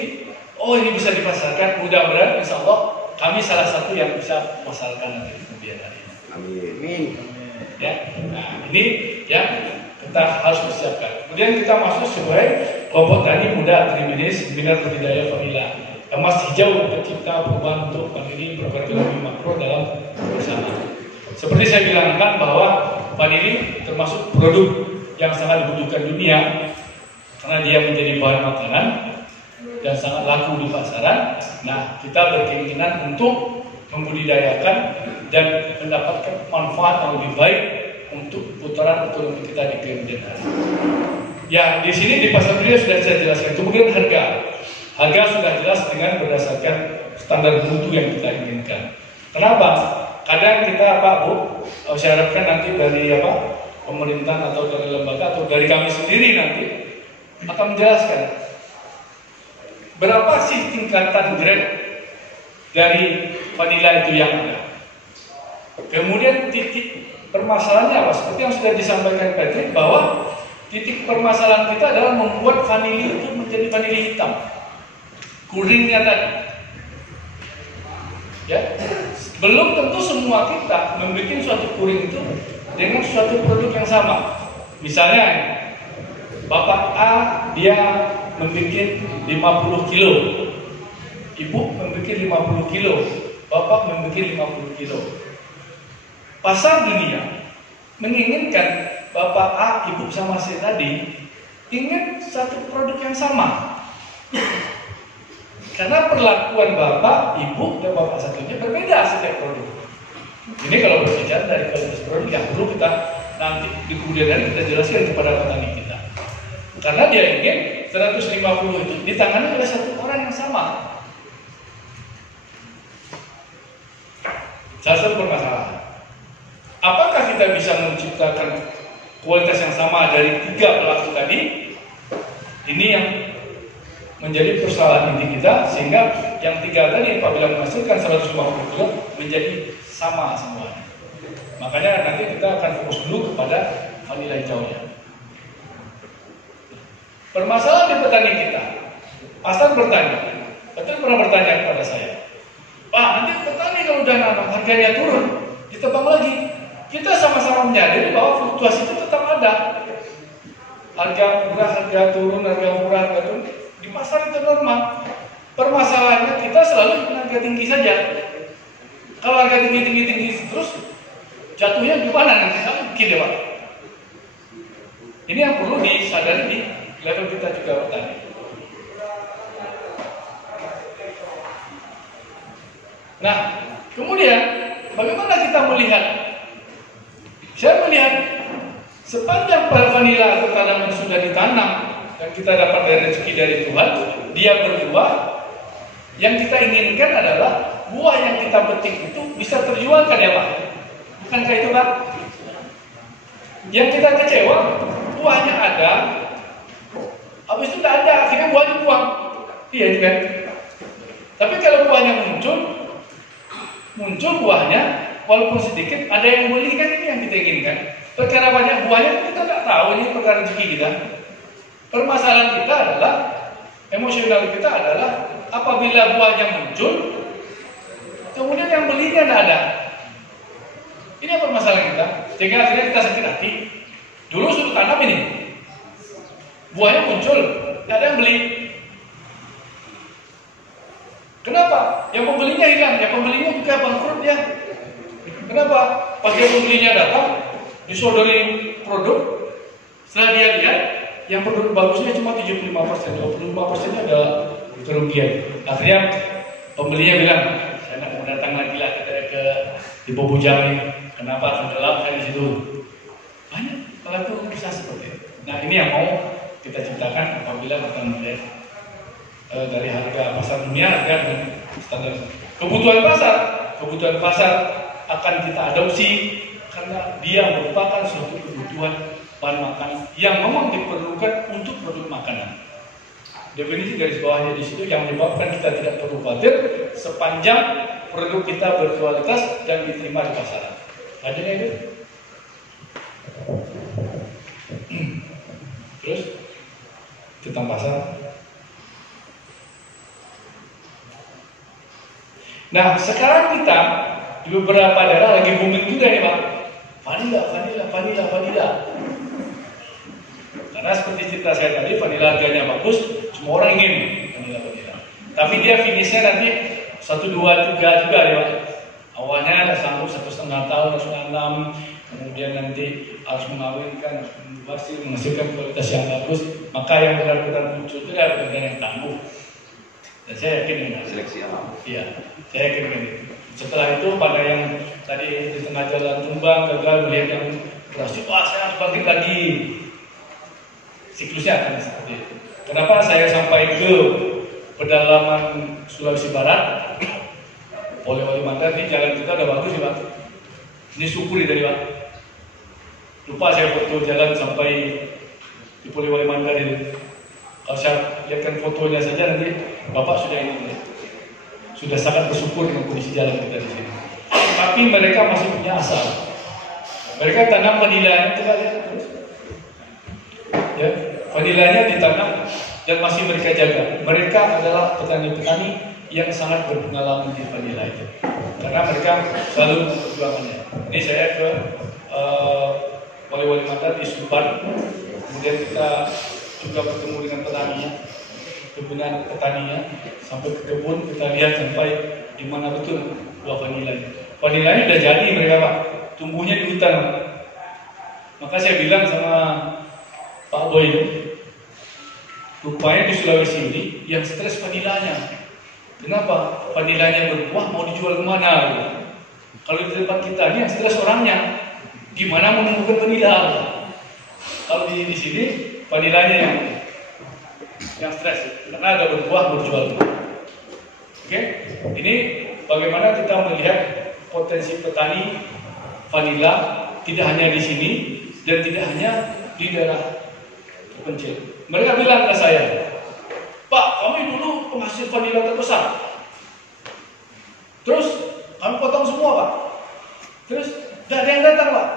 oh ini bisa dipasarkan, mudah-mudahan insya Allah kami salah satu yang bisa memasarkan nanti di kemudian hari ini. Amin. Ya, nah ini ya kita harus persiapkan. Kemudian kita masuk sebagai kelompok tani muda Trimenis Bina Budidaya Vanila yang masih jauh tercipta perubahan untuk vanili berbagai lebih makro dalam bersama. Seperti saya bilangkan bahwa vanili termasuk produk yang sangat dibutuhkan dunia karena dia menjadi bahan makanan dan sangat laku di pasaran. Nah, kita berkeinginan untuk membudidayakan dan mendapatkan manfaat yang lebih baik untuk putaran ekonomi kita di kemudian hari. Ya, di sini di pasar dunia sudah saya jelaskan. Kemudian harga sudah jelas dengan berdasarkan standar mutu yang kita inginkan. Kenapa? Kadang kita Pak Bu, saya harapkan nanti dari pemerintahan atau dari lembaga atau dari kami sendiri nanti akan menjelaskan berapa sih tingkatan grade dari vanila itu yang ada. Kemudian titik permasalahannya apa? Seperti yang sudah disampaikan Patrick, bahwa titik permasalahan kita adalah membuat vanili itu menjadi vanili hitam, kuringnya tadi. Ya, belum tentu semua kita membuat suatu kuring itu dengan suatu produk yang sama. Misalnya, Bapak A dia membuat 50 kilo, Ibu membuat 50 kilo, Bapak membuat 50 kilo. Pasar dunia menginginkan Bapak A, Ibu sama saya tadi ingin satu produk yang sama. Karena perlakuan Bapak, Ibu, dan Bapak satunya berbeda setiap produk. Ini kalau berbicara dari kualitas produk yang perlu kita nanti di kemudian hari kita jelaskan kepada petani kita. Karena dia ingin 150 itu ditangani oleh satu orang yang sama. Satu permasalahan. Apakah kita bisa menciptakan kualitas yang sama dari 3 pelaku tadi? Ini yang menjadi persoalan inti kita, sehingga yang 3 tadi apabila menghasilkan 150 kilo menjadi sama semuanya. Makanya nanti kita akan fokus dulu kepada vanila hijaunya. Permasalahan di petani kita, Hasan bertanya, betul pernah bertanya kepada saya, Pak, nanti petani kalau udah nanam harganya turun, ditebang lagi. Kita sama-sama menyadari bahwa fluktuasi itu tetap ada. Harga murah, harga turun, harga murah, harga turun. Di pasar itu normal. Permasalahannya kita selalu harga tinggi saja. Kalau harga tinggi terus jatuhnya gimana nanti? Mungkin ya Pak. Ini yang perlu disadari di level kita juga petani. Nah, kemudian bagaimana kita melihat? Saya melihat sepanjang vanila atau tanaman sudah ditanam dan kita dapat dari rezeki dari Tuhan, dia berbuah. Yang kita inginkan adalah buah yang kita petik itu bisa terjualkan ya Pak. Bukankah itu Pak? Yang kita kecewa, buahnya ada, habis itu tidak ada, akhirnya buahnya buang. Iya kan? Tapi kalau buahnya muncul buahnya, walaupun sedikit, ada yang beli, kan ini yang kita inginkan. Perkara banyak buahnya kita tidak tahu, ini perkara rezeki kita. Permasalahan kita adalah, emosional kita adalah apabila buahnya muncul, kemudian yang belinya tidak ada. Ini apa masalah kita? Sehingga akhirnya kita sakit hati. Dulu sudah tanam ini, buahnya muncul, tidak ada yang beli. Kenapa? Yang pembelinya hilang, yang pembelinya juga bangkrut dia. Kenapa? Pas yang pembelinya datang, disodori produk, setelah dia lihat, yang produk bagusnya cuma 75%, 25%-nya ada kerugian. Akhirnya pembelinya bilang, saya tidak mau datang lagi lah di Bobo Jambi. Kenapa? Tenggelam saya di situ. Banyak pelaku usaha seperti itu. Nah ini yang mau kita ciptakan apabila kita melihat dari harga pasar dunia, harga dan standar. Kebutuhan pasar akan kita adopsi karena dia merupakan suatu kebutuhan bahan makanan yang memang diperlukan untuk produk makanan. Definisi garis bawahnya di situ yang menyebabkan kita tidak perlu khawatir sepanjang produk kita berkualitas dan diterima di pasaran. Adanya itu. Terus tentang pasar. Nah sekarang kita di beberapa daerah lagi booming juga nih Pak. Vanila. Karena seperti cerita saya tadi, vanila harganya bagus, semua orang ingin vanila. Tapi dia finishnya nanti 1, 2, 3 juga ya Pak. Awalnya ada sanggup 1,5 tahun, 1,6, kemudian nanti harus mengawinkan, harus menghasilkan kualitas yang bagus. Maka yang benar-benar muncul itu adalah bagian yang tangguh. Dan saya yakin dengan seleksi alam. Iya, saya yakin dengan itu. Setelah itu pada yang tadi di tengah jalan tumbang, gagal melihat yang berhasil, wah saya harus bangkit lagi. Siklusnya akan seperti itu. Kenapa saya sampai ke pedalaman Sulawesi Barat? Oleh Wali Mandar ini jalan kita udah bagus ya Pak. Ini syukuri dari Pak. Lupa saya foto jalan sampai di Polewali Mandar ini. Kalau saya lihatkan fotonya saja nanti Bapak sudah ini. Sudah sangat bersyukur dengan kondisi jalan kita di sini. Tapi mereka masih punya asa. Mereka tanam vanilanya, coba lihat terus. Ya, vanilanya ditanam dan masih mereka jaga. Mereka adalah petani-petani yang sangat berpengalaman di vanila itu. Karena mereka selalu memperjuangkannya. Ini saya ke Wali-Wali Mandar di Subang. Kemudian kita juga bertemu dengan petaninya. Kebenaran petaninya sampai ke kebun kita lihat sampai di mana betul buah vanilanya. Vanilanya udah jadi mereka Pak, tumbuhnya di hutan. Maka saya bilang sama Pak Boy, rupanya di Sulawesi ini yang stres vanilanya. Kenapa? Vanilanya berbuah mau dijual kemana? Kalau di tempat kita ini yang stres orangnya, gimana menemukan vanila? Kalau di sini vanilanya yang stres, karena ada berbuah berjual. Oke, ini bagaimana kita melihat potensi petani vanila tidak hanya di sini dan tidak hanya di daerah terpencil. Mereka bilang ke saya, Pak, kami dulu penghasil vanila terbesar. Terus kami potong semua Pak. Terus tidak ada yang datang Pak.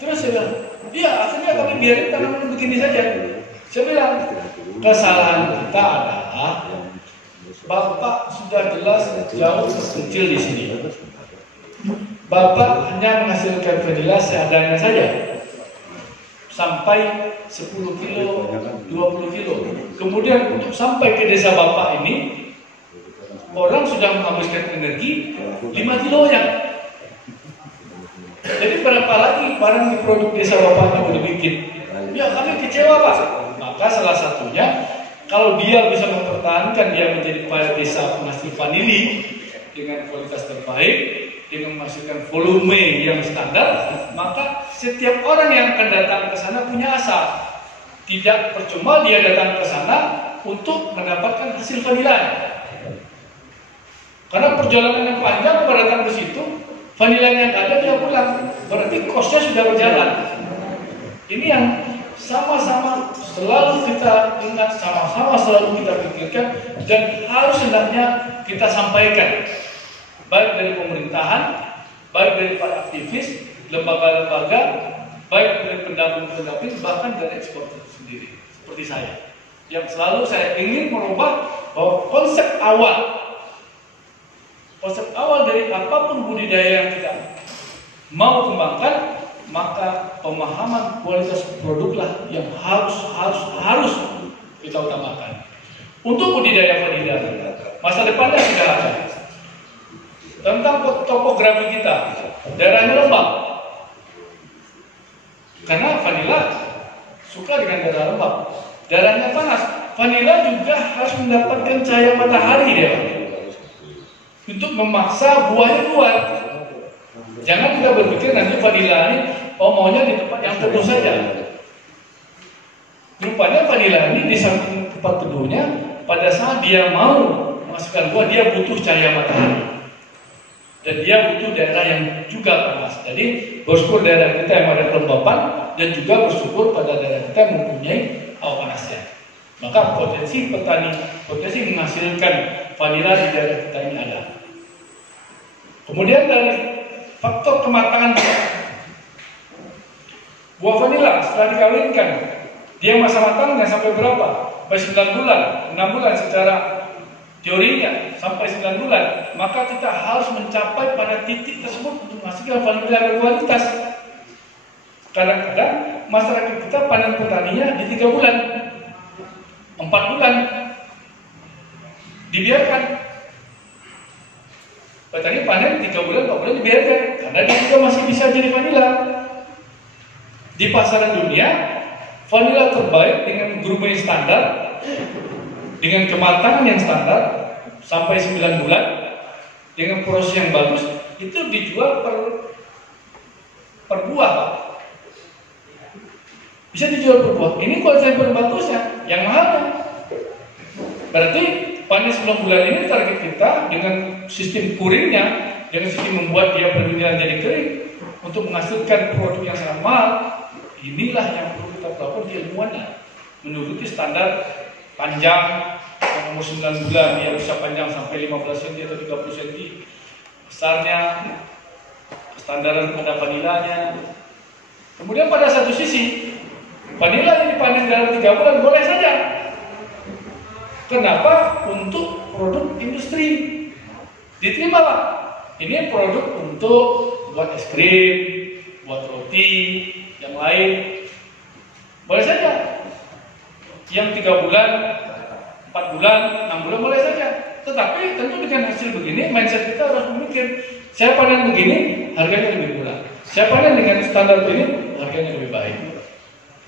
Terus saya bilang, iya akhirnya kami biarin tanaman begini saja. Saya bilang, kesalahan kita adalah Bapak sudah jelas jauh kecil di sini. Bapak hanya menghasilkan vanila seadanya saja. Sampai 10 kilo, 20 kilo. Kemudian untuk sampai ke desa Bapak ini, orang sudah menghabiskan energi 5 kilonya. Jadi berapa lagi barang di produk desa Bapak yang mau dibikin? Ya kami kecewa Pak. Maka salah satunya, kalau dia bisa mempertahankan dia menjadi kepala desa penghasil vanili dengan kualitas terbaik, dengan menghasilkan volume yang standar, maka setiap orang yang akan datang ke sana punya asa. Tidak percuma dia datang ke sana untuk mendapatkan hasil vanilanya. Karena perjalanan yang panjang pada datang ke situ, vanilanya yang ada dia pulang. Berarti kosnya sudah berjalan. Ini yang sama-sama selalu kita ingat, sama-sama selalu kita pikirkan, dan harus hendaknya kita sampaikan, baik dari pemerintahan, baik dari para aktivis, lembaga-lembaga, baik dari pendamping-pendamping, bahkan dari eksportir sendiri, seperti saya. yang selalu saya ingin merubah, bahwa konsep awal dari apapun budidaya yang kita mau kembangkan, maka pemahaman kualitas produklah yang harus kita utamakan. Untuk budidaya vanila, masa depannya sudah ada. Tentang topografi kita, daerahnya lembab. Karena vanila suka dengan daerah lembab. Daerahnya panas, vanila juga harus mendapatkan cahaya matahari dia, untuk memaksa buahnya keluar. Jangan kita berpikir nanti vanila ini maunya di tempat yang teduh saja. Rupanya vanila ini di samping tempat teduhnya, pada saat dia mau menghasilkan buah, dia butuh cahaya matahari. Dan dia butuh daerah yang juga panas. Jadi bersyukur daerah kita yang ada kelembapan, dan juga bersyukur pada daerah kita yang mempunyai hawa panasnya. Maka potensi petani, potensi menghasilkan vanila di daerah kita ini ada. Kemudian dari faktor kematangan buah vanila setelah dikawinkan, dia masa matangnya sampai berapa? Sampai 9 bulan, 6 bulan secara teorinya, sampai 9 bulan. Maka kita harus mencapai pada titik tersebut untuk menghasilkan vanila yang berkualitas. Kadang-kadang masyarakat kita panen petaninya di 3 bulan, 4 bulan, dibiarkan. Petani panen 3 bulan, 4 bulan dibiarkan, karena dia juga masih bisa jadi vanila. Di pasaran dunia, vanila terbaik dengan grooming standar, dengan kematangan yang standar, sampai 9 bulan, dengan proses yang bagus, itu dijual per buah, Pak. Bisa dijual per buah. Ini kualitas yang paling bagusnya, yang mahalnya. Berarti panen 9 bulan ini target kita dengan sistem kuringnya, dengan sistem membuat dia berbeda jadi kering untuk menghasilkan produk yang sangat mahal. Inilah yang perlu kita lakukan keilmuannya, menuruti standar panjang yang umur 9 bulan, dia bisa panjang sampai 15 cm atau 30 cm besarnya, kestandaran pada vanilanya. Kemudian pada satu sisi, vanila yang dipanen dalam 3 bulan boleh saja. Kenapa? Untuk produk industri diterima, Pak. Ini produk untuk buat es krim, buat roti, yang lain boleh saja. Yang 3 bulan, 4 bulan, 6 bulan boleh saja. Tetapi tentu dengan hasil begini, mindset kita harus memikir, saya panen begini, harganya lebih murah. Saya panen dengan standar begini, harganya lebih baik.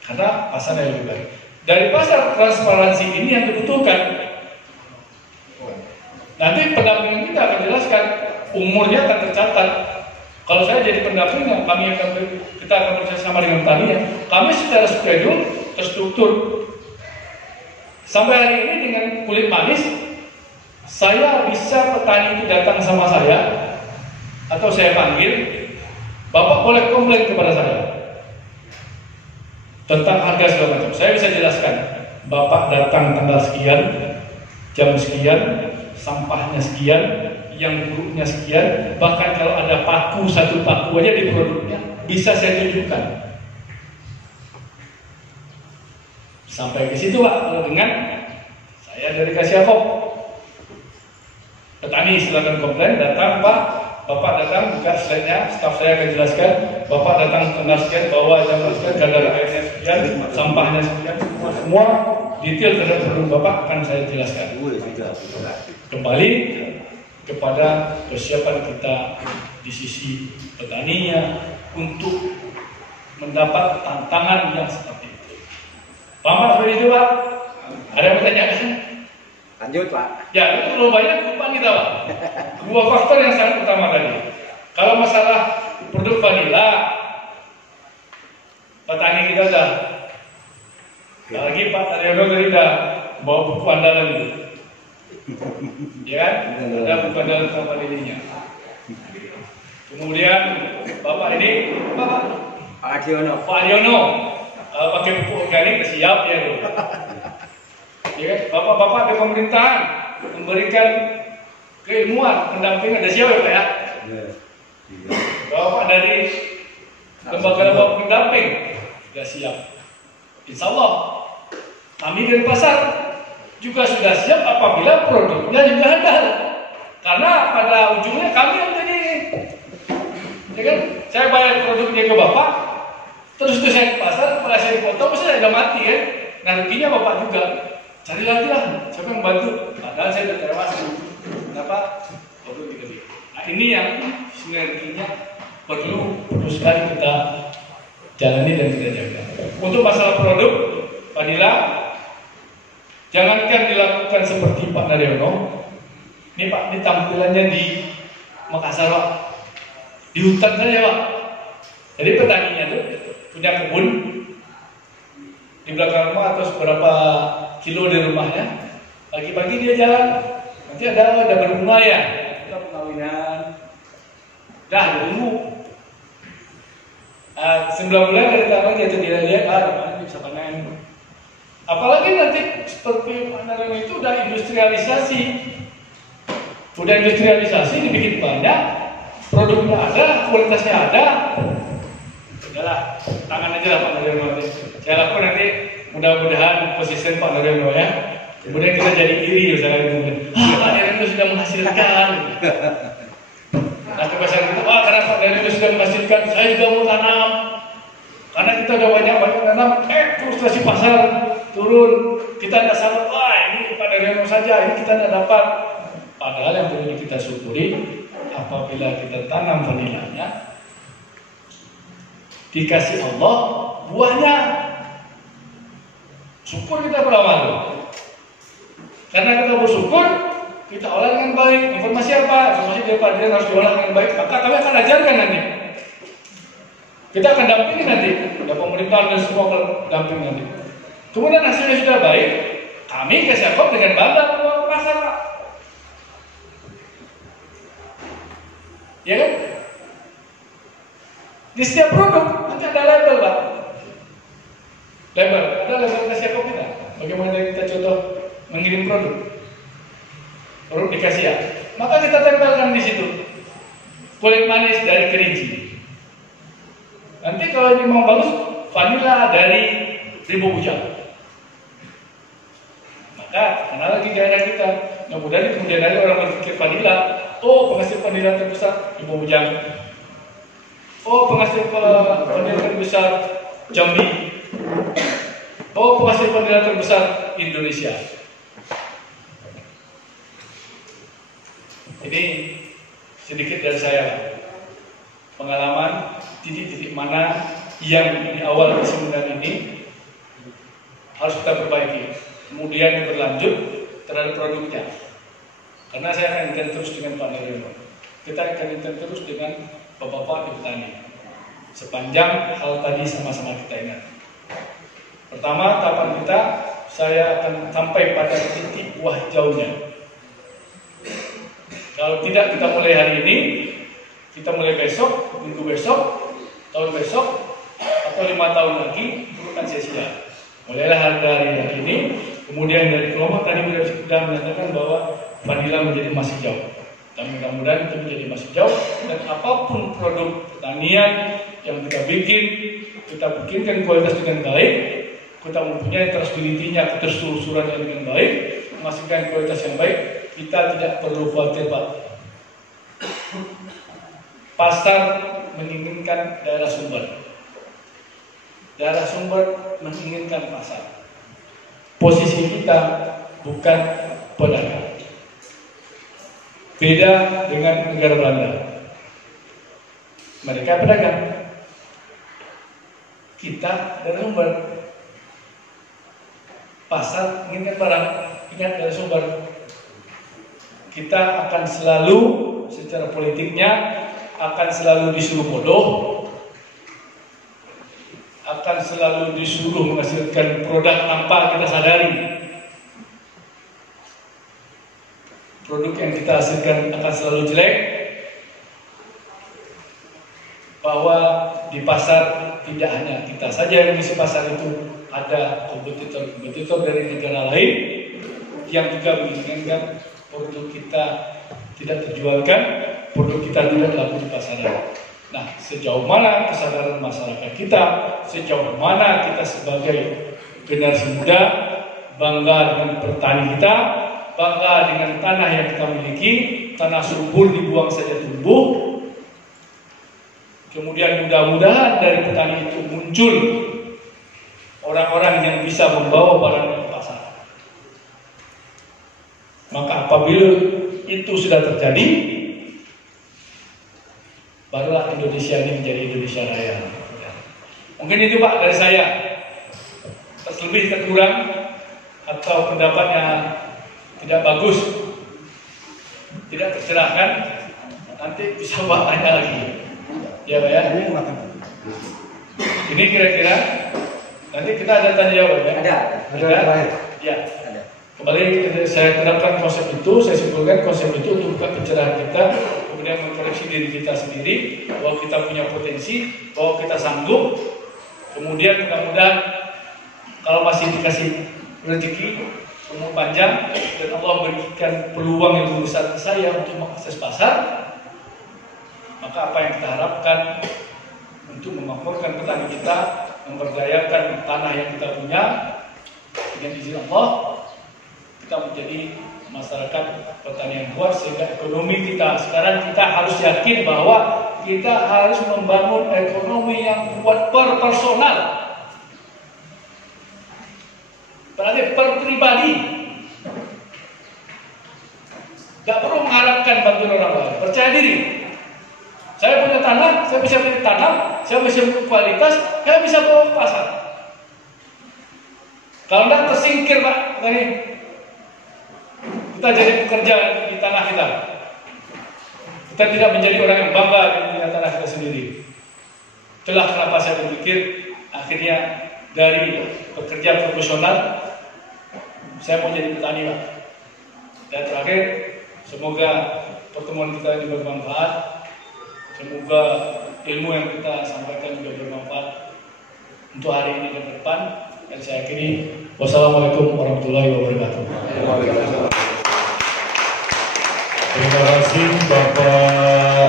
Karena pasarnya lebih baik. Dari pasar, transparansi ini yang dibutuhkan. Nanti pendampingan kita akan jelaskan, umurnya akan tercatat. Kalau saya jadi pendampingnya, kita akan bekerjasama dengan petaninya. Kami secara schedule, terstruktur. Sampai hari ini dengan kulit manis, saya bisa petani itu datang sama saya, atau saya panggil, Bapak boleh komplain kepada saya tentang harga segala macam. Saya bisa jelaskan, Bapak datang tanggal sekian, jam sekian, sampahnya sekian, yang buruknya sekian, bahkan kalau ada paku, satu paku aja di produknya, bisa saya tunjukkan. Sampai ke situ, Pak. Kalau dengan saya dari Kasiakop, petani silakan komplain, datang Pak, Bapak datang, buka slide-nya, staf saya akan jelaskan, Bapak datang tanggal sekian, bawa jam sekian, kadar airnya sekian, sampahnya sekian, semua detail terhadap produk Bapak akan saya jelaskan. Kembali kepada persiapan kita di sisi petaninya untuk mendapat tantangan yang seperti itu. Paham seperti itu, Pak? Ada yang bertanya? Lanjut, Pak. Ya, itu terlalu banyak lupa kita, Pak. Dua faktor yang sangat utama tadi. Kalau masalah produk vanila, petani kita dah. Lagi Pak Taryono tadi dah bawa buku andalan itu. Ya kan? Ada buku andalan tentang vanilanya. Kemudian Bapak ini, Pak Adiono. Pak Adiono pakai pupuk organik siap ya, Bro. Ya kan? Bapak-bapak dari pemerintahan memberikan keilmuan, pendampingan, ada siap ya, Pak ya? Bapak dari lembaga pendamping sudah siap. Insya Allah Kami dari pasar juga sudah siap apabila produknya juga halal. Karena pada ujungnya kami yang tadi, ya kan? Saya bayar produknya ke Bapak, terus itu saya ke pasar, pada saya dipotong, saya udah mati kan? Nah ruginya Bapak juga. Cari lagi lah, siapa yang bantu? Padahal saya udah tewas. Kenapa? Produk gede. Nah ini yang sinerginya perlu sekali kita jalani dan kita jaga. Untuk masalah produk, Pak Nila, jangankan dilakukan seperti Pak Naryono. Ini Pak, ini tampilannya di Makassar Pak, di hutan saja Pak. Jadi petaninya tuh punya kebun di belakang rumah atau beberapa kilo dari rumahnya. Pagi-pagi dia jalan, nanti ada berbunga ya, kita perkawinan, dah ditunggu. 9 bulan dari tangan dia lihat, gimana bisa panen. Apalagi nanti seperti Pak Naryono itu udah industrialisasi, dibikin banyak, produknya ada, kualitasnya ada. Udahlah, tangan aja lah Pak Naryono. Saya lakukan nanti, mudah-mudahan posisi Pak Naryono ya. Kemudian kita jadi iri, misalnya kemudian, Pak Naryono sudah menghasilkan. Nah kebiasaan kita, karena Pak Naryono sudah menghasilkan, saya juga mau tanam. Karena kita udah banyak tanam, frustrasi pasar turun, kita tidak sabar, ini Pak Naryono saja, ini kita tidak dapat. Padahal yang perlu kita syukuri, apabila kita tanam vanilanya, dikasih Allah buahnya, syukur kita berawal. Karena kita bersyukur, kita olah dengan baik. Informasi apa? Informasi dari Pak Dirjen harus diolah dengan baik. Maka kami akan ajarkan nanti. Kita akan dampingi nanti. Ada pemerintahan dan semua akan dampingi nanti. Kemudian hasilnya sudah baik, kami ke Sekop dengan bangga keluar ke pasar Pak. Ya kan? Di setiap produk nanti ada label Pak. Label, ada label ke Sekop kita. Bagaimana kita contoh mengirim produk dikasih ya, maka kita tempelkan di situ kulit manis dari Kerinci. Nanti kalau ini mau bagus, vanila dari Rimbo Bujang. Maka kenal lagi daerah kita. Mudah-mudahan kemudian hari orang berpikir vanila, penghasil vanila terbesar Rimbo Bujang. Penghasil vanila terbesar Jambi. Penghasil vanila terbesar Indonesia. Ini sedikit dari saya, pengalaman titik-titik mana yang di awal kesemudahan ini harus kita perbaiki, kemudian berlanjut terhadap produknya. Karena saya akan intens terus dengan Pak Naryono, kita akan intens terus dengan bapak-bapak di petani, sepanjang hal tadi sama-sama kita ingat. Pertama, tahapan kita, saya akan sampai pada titik buah hijaunya. Kalau tidak kita mulai hari ini, kita mulai besok, minggu besok, tahun besok, atau 5 tahun lagi, bukan sia-sia. Mulailah dari hari ini, kemudian dari kelompok tadi sudah menyatakan bahwa vanila menjadi masih jauh. Dan mudah-mudahan itu menjadi masih jauh, dan apapun produk pertanian yang kita bikinkan kualitas dengan baik, kita mempunyai traceability-nya, keterselusurannya dengan baik, menghasilkan kualitas yang baik. Kita tidak perlu khawatir Pak. Pasar menginginkan daerah sumber. Daerah sumber menginginkan pasar. Posisi kita bukan pedagang. Beda dengan negara Belanda. Mereka pedagang. Kita daerah sumber. Pasar menginginkan barang, ingat daerah sumber. Kita akan selalu secara politiknya akan selalu disuruh bodoh, akan selalu disuruh menghasilkan produk tanpa kita sadari. Produk yang kita hasilkan akan selalu jelek, bahwa di pasar tidak hanya kita saja yang mengisi pasar itu, ada kompetitor dari negara lain yang juga menginginkan produk kita tidak terjualkan, produk kita tidak laku di pasaran. Nah, sejauh mana kesadaran masyarakat kita, sejauh mana kita sebagai generasi muda bangga dengan petani kita, bangga dengan tanah yang kita miliki, tanah subur dibuang saja tumbuh. Kemudian mudah-mudahan dari petani itu muncul orang-orang yang bisa membawa barang ke pasar. Maka apabila itu sudah terjadi, barulah Indonesia ini menjadi Indonesia Raya. Mungkin itu Pak dari saya. Terlebih terkurang atau pendapatnya tidak bagus, tidak tercerahkan, nanti bisa Pak tanya lagi. Ya Pak ya. Ini kira-kira nanti kita ada tanya jawab ya. Ada. Ya. Kembali saya terapkan konsep itu, saya simpulkan konsep itu untuk buka pencerahan kita, kemudian mengkoreksi diri kita sendiri bahwa kita punya potensi, bahwa kita sanggup. Kemudian mudah-mudahan kalau masih dikasih rezeki umur panjang dan Allah berikan peluang yang lebih besar ke saya untuk mengakses pasar, maka apa yang kita harapkan untuk memakmurkan petani kita, memberdayakan tanah yang kita punya, dengan izin Allah kita menjadi masyarakat petani yang kuat sehingga ekonomi kita sekarang kita harus yakin bahwa kita harus membangun ekonomi yang kuat per personal, berarti per pribadi. Gak perlu mengharapkan bantuan orang lain, percaya diri. Saya punya tanah, saya bisa beli tanam, saya bisa beli kualitas, saya bisa bawa ke pasar. Kalau tidak tersingkir Pak, kita jadi pekerja di tanah kita. Kita tidak menjadi orang yang bangga dengan tanah kita sendiri. Itulah kenapa saya berpikir akhirnya dari pekerja profesional saya mau jadi petani Pak. Dan terakhir, semoga pertemuan kita ini bermanfaat. Semoga ilmu yang kita sampaikan juga bermanfaat untuk hari ini dan ke depan. Dan saya akhiri, wassalamualaikum warahmatullahi wabarakatuh. Terima kasih Bapak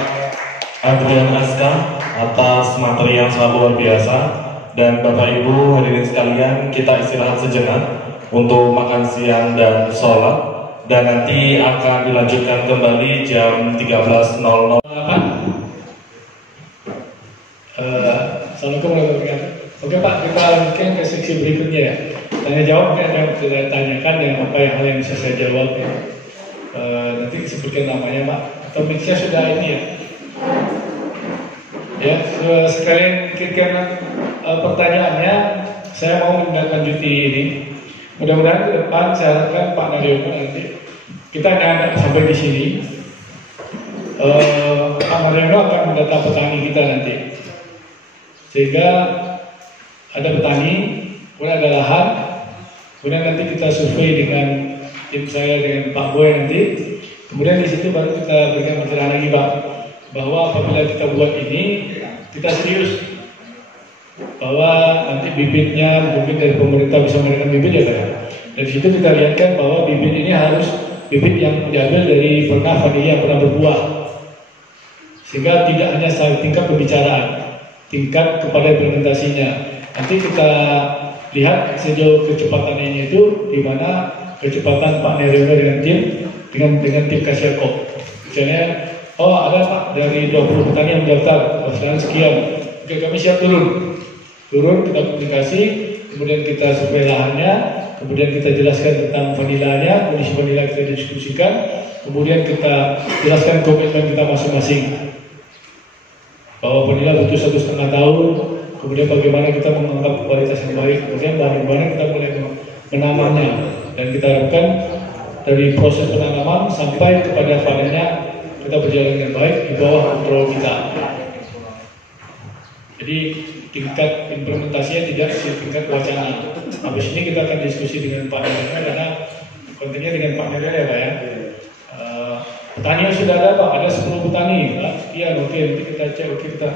Adrian Aska atas materi yang sangat luar biasa. Dan Bapak Ibu hadirin sekalian, kita istirahat sejenak untuk makan siang dan sholat. Dan nanti akan dilanjutkan kembali jam 13.00. Assalamualaikum warahmatullahi wabarakatuh. Oke Pak, kita lanjutkan ke seksi berikutnya ya. Tanya jawab yang saya tanyakan dan apa yang hal yang bisa saya jawab ya. Nanti sebutkan namanya Pak. Atau mixnya sudah ini ya. Ya, sekalian mungkin pertanyaannya saya mau menindaklanjuti ini. Mudah-mudahan ke depan saya harapkan Pak Naryono nanti kita nggak sampai di sini. Pak Naryono akan mendata petani kita nanti. Sehingga ada petani, kemudian ada lahan, kemudian nanti kita survei dengan tim saya dengan Pak Boy nanti. Kemudian di situ baru kita berikan pencerahan lagi Pak, bahwa apabila kita buat ini kita serius bahwa nanti bibitnya mungkin dari pemerintah bisa memberikan bibit ya Pak ya. Dari situ kita lihatkan bahwa bibit ini harus bibit yang diambil dari vanila yang pernah berbuah, sehingga tidak hanya tingkat pembicaraan, tingkat kepada implementasinya. Nanti kita lihat sejauh kecepatannya itu di mana kecepatan Pak Naryono dengan tim Kasiako. Misalnya, oh ada Pak dari 20 petani yang mendaftar, sekarang sekian. Oke, kami siap turun kita komunikasi, kemudian kita survei lahannya, kemudian kita jelaskan tentang vanilanya, kondisi vanila kita diskusikan, kemudian kita jelaskan komitmen kita masing-masing bahwa vanila butuh 1,5 tahun, kemudian bagaimana kita menganggap kualitas yang baik, kemudian bagaimana kita mulai menanamnya, dan kita harapkan dari proses penanaman sampai kepada panennya kita berjalan dengan baik di bawah kontrol kita. Jadi tingkat implementasinya tidak tingkat wacana. Habis ini kita akan diskusi dengan Pak Naryono karena kontennya dengan Pak Naryono ya Pak ya. Petani yang sudah ada Pak, ada 10 petani. Iya, oke, nanti kita cek, oke kita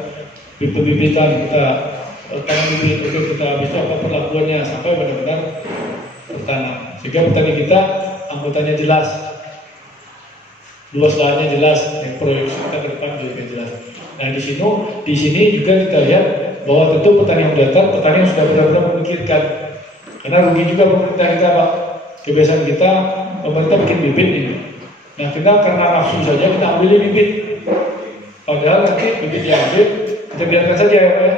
bibit-bibitan, kita tanam bibit, oke kita habis itu apa perlakuannya sampai benar-benar bertanam. Sehingga petani kita anggotanya jelas, luas lahannya jelas, yang proyek kita ke depan juga jelas. Nah di sini juga kita lihat bahwa tentu petani yang datang, petani yang sudah benar-benar memikirkan Karena rugi juga pemerintah kita Pak. Kebiasaan kita, pemerintah bikin bibit ini. Nah kita karena nafsu saja kita ambil bibit. Padahal nanti bibit diambil, kita biarkan saja ya Pak ya.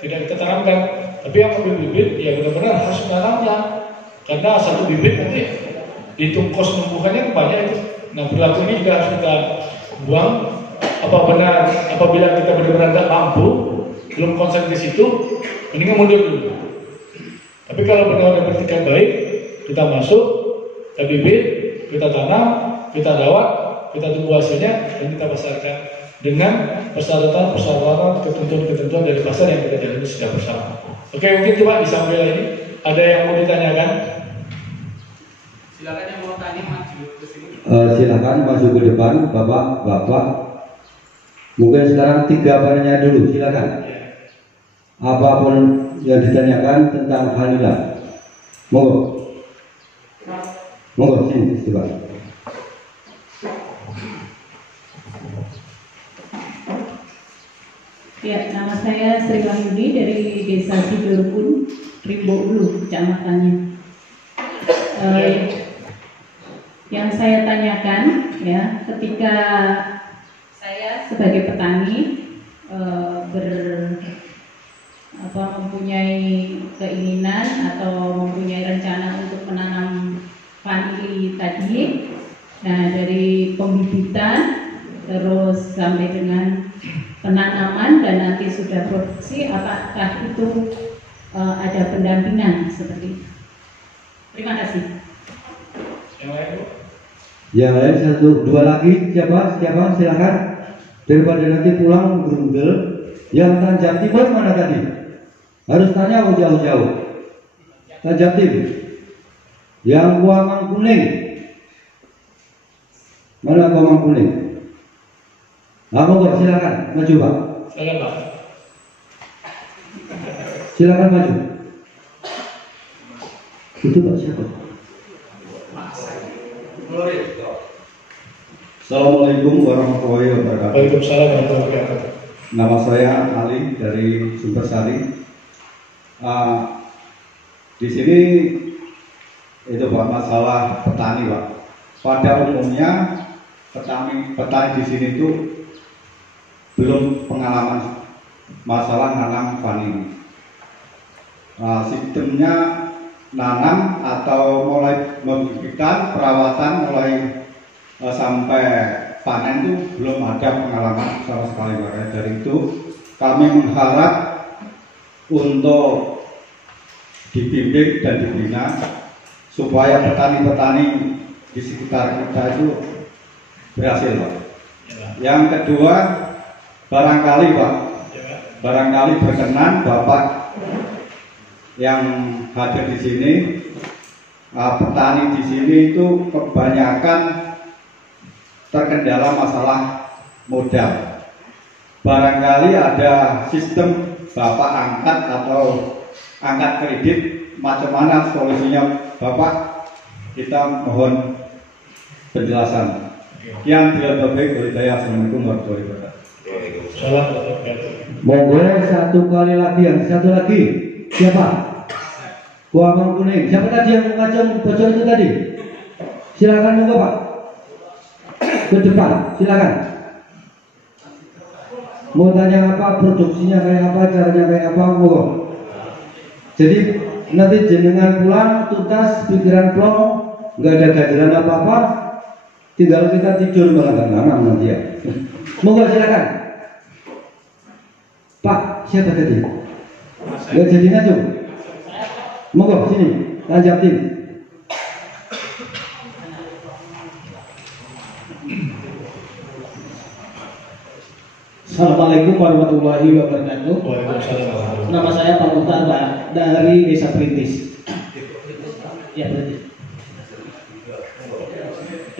Tidak kita tanamkan. Tapi yang ambil bibit, ya benar-benar harus menanamnya. Karena satu bibit nanti hitung kos numbuhannya banyak itu. Nah perilaku ini juga harus kita buang. Apabila kita benar-benar tidak mampu, belum konsen ke situ, mendingan mundur dulu. Tapi kalau benar-benar bertikai baik, kita masuk, kita bibit, kita tanam, kita rawat, kita tunggu hasilnya, dan kita pasarkan dengan persyaratan-persyaratan, ketentuan-ketentuan dari pasar yang kita jalani sudah bersama. Oke, mungkin coba disambil ini. Ada yang mau ditanyakan? Silakan yang mau tanya maju ke sini. Silakan masuk ke depan, Bapak. Mungkin sekarang 3 pertanyaan dulu, silakan. Apapun yang ditanyakan tentang Hanila. Monggo sini coba. Ya, nama saya Sri Wahyudi dari Desa Sidurpun, Rimbo Ulu, kecamatannya. Yang saya tanyakan, ya, ketika saya sebagai petani mempunyai keinginan atau mempunyai rencana untuk menanam vanili tadi, nah dari pembibitan terus sampai dengan penanaman dan nanti sudah produksi, apakah itu ada pendampingan seperti itu? Terima kasih. Yang lain Bu? Yang lain 1, 2 lagi, siapa? Silakan. Daripada nanti pulang gerundel. Yang Tanjab Timur mana tadi? Harus tanya jauh-jauh. Tanjab Timur. Yang Kuamang Kuning. Mana Kuamang Kuning? Monggo silakan maju Pak. Silakan Pak. Silakan maju. Itu Pak siapa? Assalamualaikum warahmatullahi wabarakatuh. Waalaikumsalam warahmatullahi wabarakatuh. Nama saya Ali dari Sumbersari. Di sini itu Pak masalah petani Pak. Pada umumnya petani di sini itu belum pengalaman masalah nanam vanili. Sistemnya nanam atau mulai membibitkan perawatan mulai sampai panen itu belum ada pengalaman sama sekali Pak. Dari itu kami mengharap untuk dibimbing dan dibina supaya petani-petani di sekitar kita itu berhasil Pak. Yang kedua, barangkali Pak, barangkali berkenan Bapak yang hadir di sini, petani di sini itu kebanyakan terkendala masalah modal. Barangkali ada sistem Bapak angkat atau angkat kredit, macam mana solusinya Bapak? Kita mohon penjelasan. Yang tidak baik dari saya. Assalamualaikum warahmatullahi wabarakatuh. Monggo 1 kali lagi, yang 1 lagi. Siapa? Kuamang Kuning. Siapa tadi yang mengacung bocor itu tadi? Silakan monggo Pak. Ke depan, silakan. Mau tanya apa, produksinya kayak apa, caranya kayak apa, monggo. Jadi nanti jenengan pulang tuntas pikiran plong, nggak ada ganjalan apa-apa, tinggal kita tidur malah nggak nanam nanti ya. Monggo silakan. Pak, siapa tadi? Nggak jadi ngajung. Monggo sini, Tanjab Tim. Assalamualaikum warahmatullahi wabarakatuh. Waalaikumsalam. Nama saya Pak Muhtar dari Desa Perintis. Ya, berarti.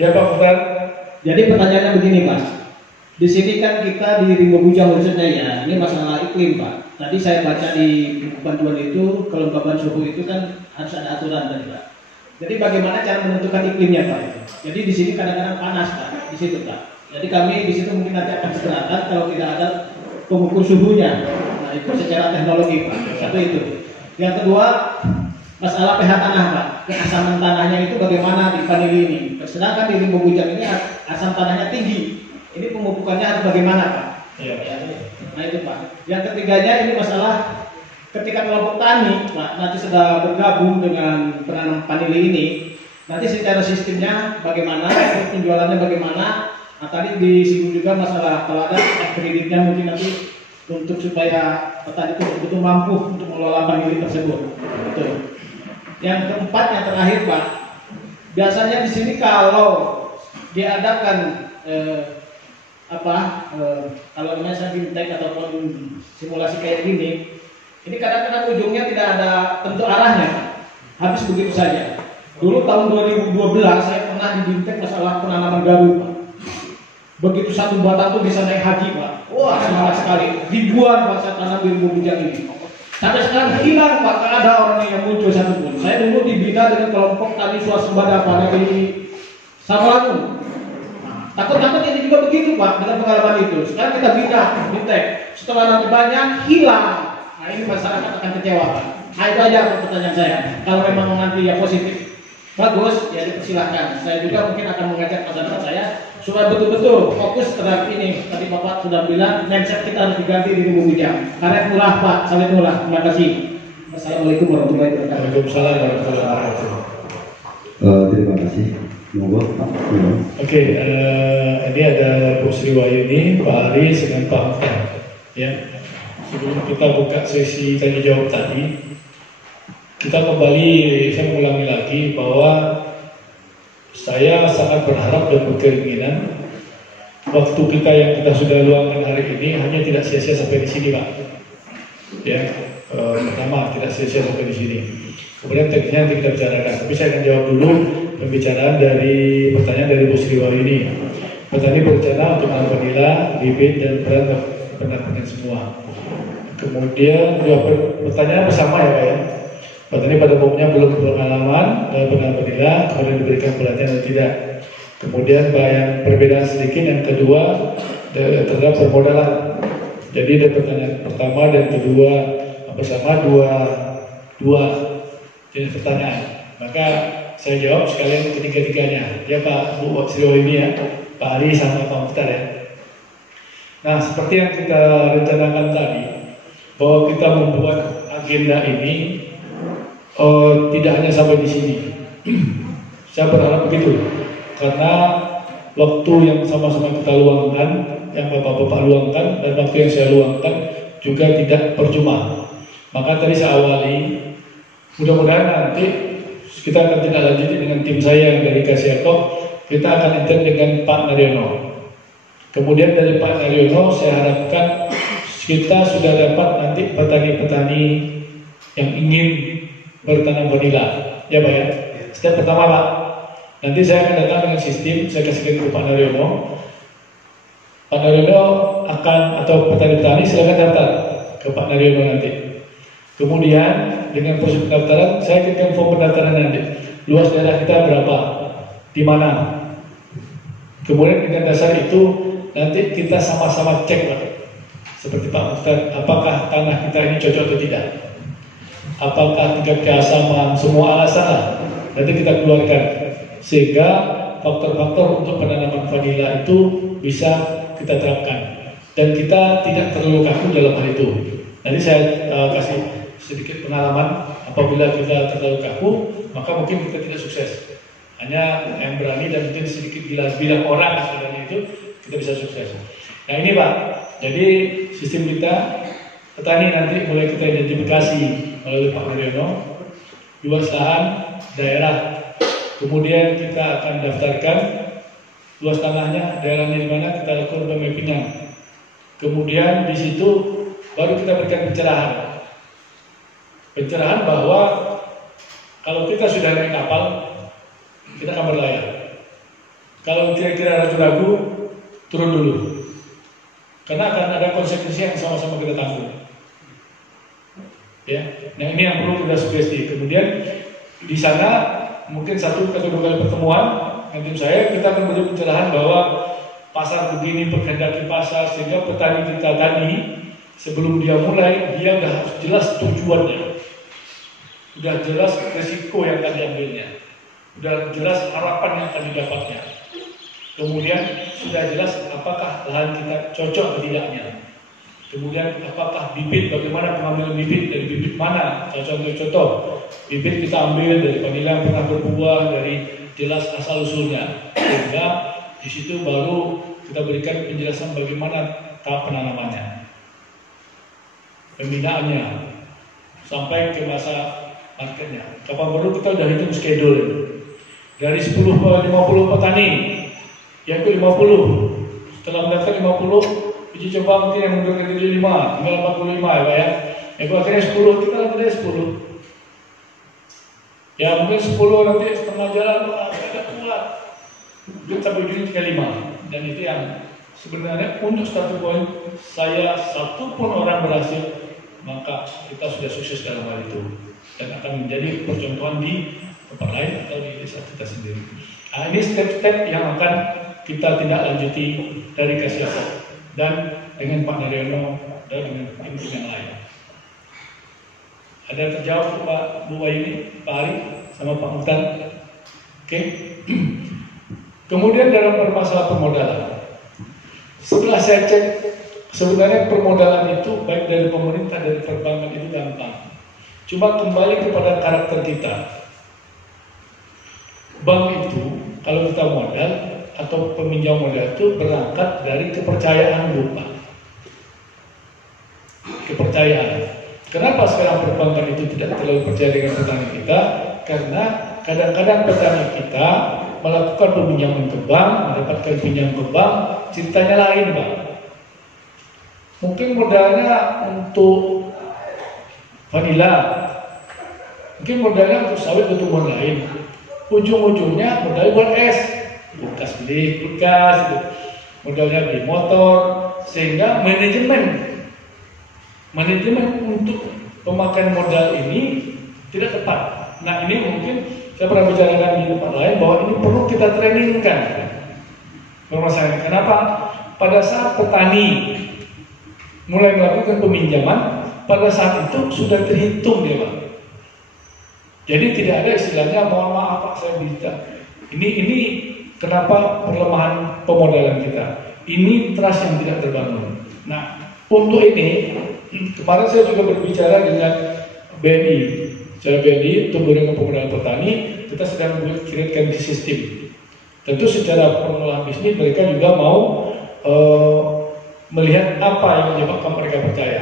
Ya Pak Muhtar. Jadi pertanyaannya begini Pak. Di sini kan kita di Rimbo Bujang khususnya ya, ini masalah iklim Pak. Tadi saya baca di buku bantuan itu, kelembaban suhu itu kan harus ada aturan tadi Pak. Jadi bagaimana cara menentukan iklimnya Pak? Jadi di sini kadang-kadang panas Pak, di situ Pak. Jadi kami di situ mungkin nanti akan keberatan kalau tidak ada pengukur suhunya. Nah itu secara teknologi Pak. Satu itu. Yang kedua, masalah pH tanah Pak, keasaman tanahnya itu bagaimana di Panili ini. Sedangkan di Rimbo Bujang ini asam tanahnya tinggi. Ini pemupukannya harus bagaimana Pak? Iya. Nah itu Pak. Yang ketiganya ini masalah ketika kelompok tani Pak, nanti sudah bergabung dengan penanam Panili ini, nanti secara sistemnya bagaimana, penjualannya bagaimana. Nah tadi disinggung juga masalah kalau ada kreditnya mungkin nanti untuk supaya petani itu betul-betul mampu untuk mengelola Panili tersebut. Betul. Yang keempat, yang terakhir Pak, biasanya di sini kalau diadakan kalau namanya fintech ataupun simulasi kayak gini, ini kadang-kadang ujungnya tidak ada tentu arahnya, Pak. Habis begitu saja. Dulu tahun 2012 saya pernah di fintech masalah penanaman garu, Pak. Begitu satu batang tuh bisa naik haji Pak. Wah semangat sekali. Ribuan Pak saya tanam di Rimbo Bujang ini. Sampai sekarang hilang Pak, tak ada orang yang muncul satupun. Saya dulu dibina dengan kelompok tani swasembada pada di Samalangun. Takut-takut ini juga begitu Pak dengan pengalaman itu. Sekarang kita bina, fintech. Setelah nanti banyak hilang. Nah ini masyarakat akan kecewa Pak. Nah itu aja pertanyaan saya. Kalau memang nanti ya positif, bagus ya dipersilahkan. Saya juga mungkin akan mengajak masyarakat saya supaya betul-betul fokus terhadap ini. Tadi Bapak sudah bilang mindset kita harus diganti di Rimbo Bujang. Karet murah Pak, sawit murah. Terima kasih. Assalamualaikum warahmatullahi wabarakatuh. Waalaikumsalam warahmatullahi wabarakatuh. Terima kasih. Monggo Pak. Oke, ini ada Bu Sri Wahyuni, Pak Aris dengan Pak Mukhtar. Ya, sebelum kita buka sesi tanya jawab tadi, kita kembali, saya mengulangi lagi bahwa saya sangat berharap dan berkeinginan waktu kita yang kita sudah luangkan hari ini hanya tidak sia-sia sampai di sini Pak. Ya, pertama tidak sia-sia sampai di sini. Kemudian teknisnya nanti kita bicarakan. Tapi saya akan jawab dulu pembicaraan dari pertanyaan dari Bu Sri Wahyuni. Petani berencana untuk menanam vanila, bibit dan peran penanaman semua. Kemudian pertanyaan bersama ya Pak ya. Petani pada umumnya belum berpengalaman penanam vanila, kemudian diberikan pelatihan atau tidak. Kemudian yang perbedaan sedikit yang kedua terhadap permodalan. Jadi ada pertanyaan pertama dan kedua bersama dua jenis pertanyaan. Maka saya jawab sekalian ketiga-tiganya. Ya Pak Bu Sri Wahyuni ya, Pak Ari sama Pak Mukhtar ya. Nah seperti yang kita rencanakan tadi, bahwa kita membuat agenda ini tidak hanya sampai di sini. Saya berharap begitu, karena waktu yang sama-sama kita luangkan, yang Bapak-Bapak luangkan, dan waktu yang saya luangkan juga tidak percuma. Maka tadi saya awali, mudah-mudahan nanti kita akan tidak lanjuti dengan tim saya yang dari Kasiako, kita akan intern dengan Pak Naryono. Kemudian dari Pak Naryono saya harapkan kita sudah dapat nanti petani-petani yang ingin bertanam vanila, ya Pak ya. Step pertama Pak, nanti saya akan datang dengan sistem, saya kasihkan ke Pak Naryono. Pak Naryono akan, atau petani-petani silakan daftar ke Pak Naryono nanti. Kemudian dengan proses pendaftaran, saya kirimkan form pendaftaran nanti. Luas daerah kita berapa, di mana. Kemudian dengan dasar itu nanti kita sama-sama cek Pak. Seperti Pak Mukhtar, apakah tanah kita ini cocok atau tidak? Apakah tingkat keasaman, semua alasan lah nanti kita keluarkan, sehingga faktor-faktor untuk penanaman vanila itu bisa kita terapkan dan kita tidak terlalu kaku dalam hal itu. Nanti saya kasih sedikit pengalaman, apabila kita terlalu kaku maka mungkin kita tidak sukses. Hanya yang berani dan mungkin sedikit bilang orang sebenarnya itu kita bisa sukses. Nah ini Pak, jadi sistem kita petani nanti mulai kita identifikasi melalui Pak Naryono, luas lahan, daerah. Kemudian kita akan daftarkan luas tanahnya, daerahnya di mana, kita lakukan pemappingan. Kemudian di situ baru kita berikan pencerahan. Pencerahan bahwa kalau kita sudah naik kapal, kita akan berlayar. Kalau kira-kira ragu-ragu, turun dulu. Karena akan ada konsekuensi yang sama-sama kita tanggung. Ya, nah ini yang perlu kita sugesti. Kemudian di sana mungkin 1 atau 2 kali pertemuan dengan tim saya, kita akan beri pencerahan bahwa pasar begini, berkehendaki pasar, sehingga petani kita tadi sebelum dia mulai, dia udah harus jelas tujuannya. sudah jelas risiko yang akan diambilnya, sudah jelas harapan yang akan didapatnya. Kemudian sudah jelas apakah lahan kita cocok atau tidaknya. Kemudian apakah bibit, bagaimana pengambilan bibit, dari bibit mana, contoh bibit kita ambil dari vanila yang pernah berbuah, dari jelas asal usulnya, sehingga di situ baru kita berikan penjelasan bagaimana tahap penanamannya, pembinaannya, sampai ke masa marketnya. Kapan baru kita udah hitung schedule dari 10 ke 50 petani, yang ke 50, setelah mendaftar 50, uji coba mungkin yang mundurkan diri 5, tinggal 45 ya Pak ya. Yang akhirnya 10, kita nanti 10. Ya mungkin 10 nanti setengah jalan, agak kuat. Mungkin sampai ujung tinggal 5. Dan itu yang sebenarnya untuk satu poin, saya satu pun orang berhasil, maka kita sudah sukses dalam hal itu. Dan akan menjadi percontohan di tempat lain atau di desa kita sendiri. Nah, ini step-step yang akan kita tindak lanjuti dari Kasiasat dan dengan Pak Daryono dan dengan tim yang lain. Ada terjawab Pak Bu Wayuni, Pak Ari, sama Pak Mukhtar? Oke. Kemudian dalam permasalahan permodalan, setelah saya cek, sebenarnya permodalan itu baik dari pemerintah, dari perbankan itu gampang. Cuma kembali kepada karakter kita. Bank itu, kalau kita modal atau peminjam modal itu berangkat dari kepercayaan lupa. Kepercayaan. Kenapa sekarang perbankan itu tidak terlalu percaya dengan petani kita? Karena kadang-kadang petani kita melakukan peminjaman ke bank, mendapatkan pinjam ke bank, ceritanya lain Bang. Mungkin modalnya untuk vanila, mungkin modalnya untuk sawit atau tumbuhan lain. Ujung-ujungnya modalnya buat es, kulkas beli kulkas, gitu. Modalnya beli motor, sehingga manajemen untuk pemakaian modal ini tidak tepat. Nah ini mungkin saya pernah bicarakan di tempat lain bahwa ini perlu kita trainingkan. Permasalahan kenapa? Pada saat petani mulai melakukan peminjaman, pada saat itu sudah terhitung dia Pak. Jadi tidak ada istilahnya mohon maaf Pak saya bisa. Ini kenapa perlemahan pemodalan kita? Ini trust yang tidak terbangun. Nah untuk ini kemarin saya juga berbicara dengan BNI. Secara BNI untuk dengan pemodalan petani kita sedang membuat di sistem. Tentu secara pengelolaan bisnis mereka juga mau melihat apa yang menyebabkan mereka percaya.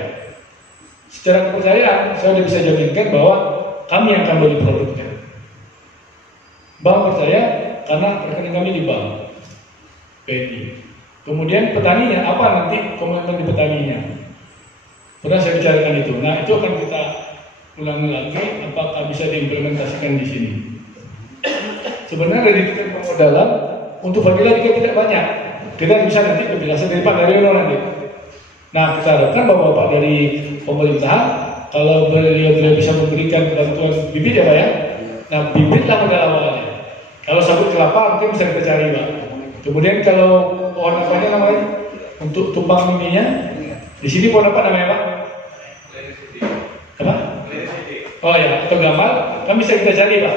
Secara kepercayaan saya sudah bisa jaminkan bahwa kami yang akan beli produknya. Bank percaya karena rekening kami di bank BNI. Kemudian petaninya apa nanti komitmen di petaninya. Pernah saya bicarakan itu. Nah itu akan kita ulangi lagi apakah bisa diimplementasikan di sini. Sebenarnya dari tiket permodalan untuk vanila juga tidak banyak. Kita bisa nanti penjelasan dari Pak Daryono nanti. Nah kita harapkan bahwa Pak dari pemerintahan kalau beliau bisa memberikan bantuan bibit ya Pak ya. Nah bibitlah modal awalnya. Kalau sabut kelapa mungkin bisa kita cari Pak. Kemudian kalau pohon apa namanya untuk tumpang mininya di sini pohon apa namanya Pak? Apa? Oh ya, atau gamal kan bisa kita cari Pak.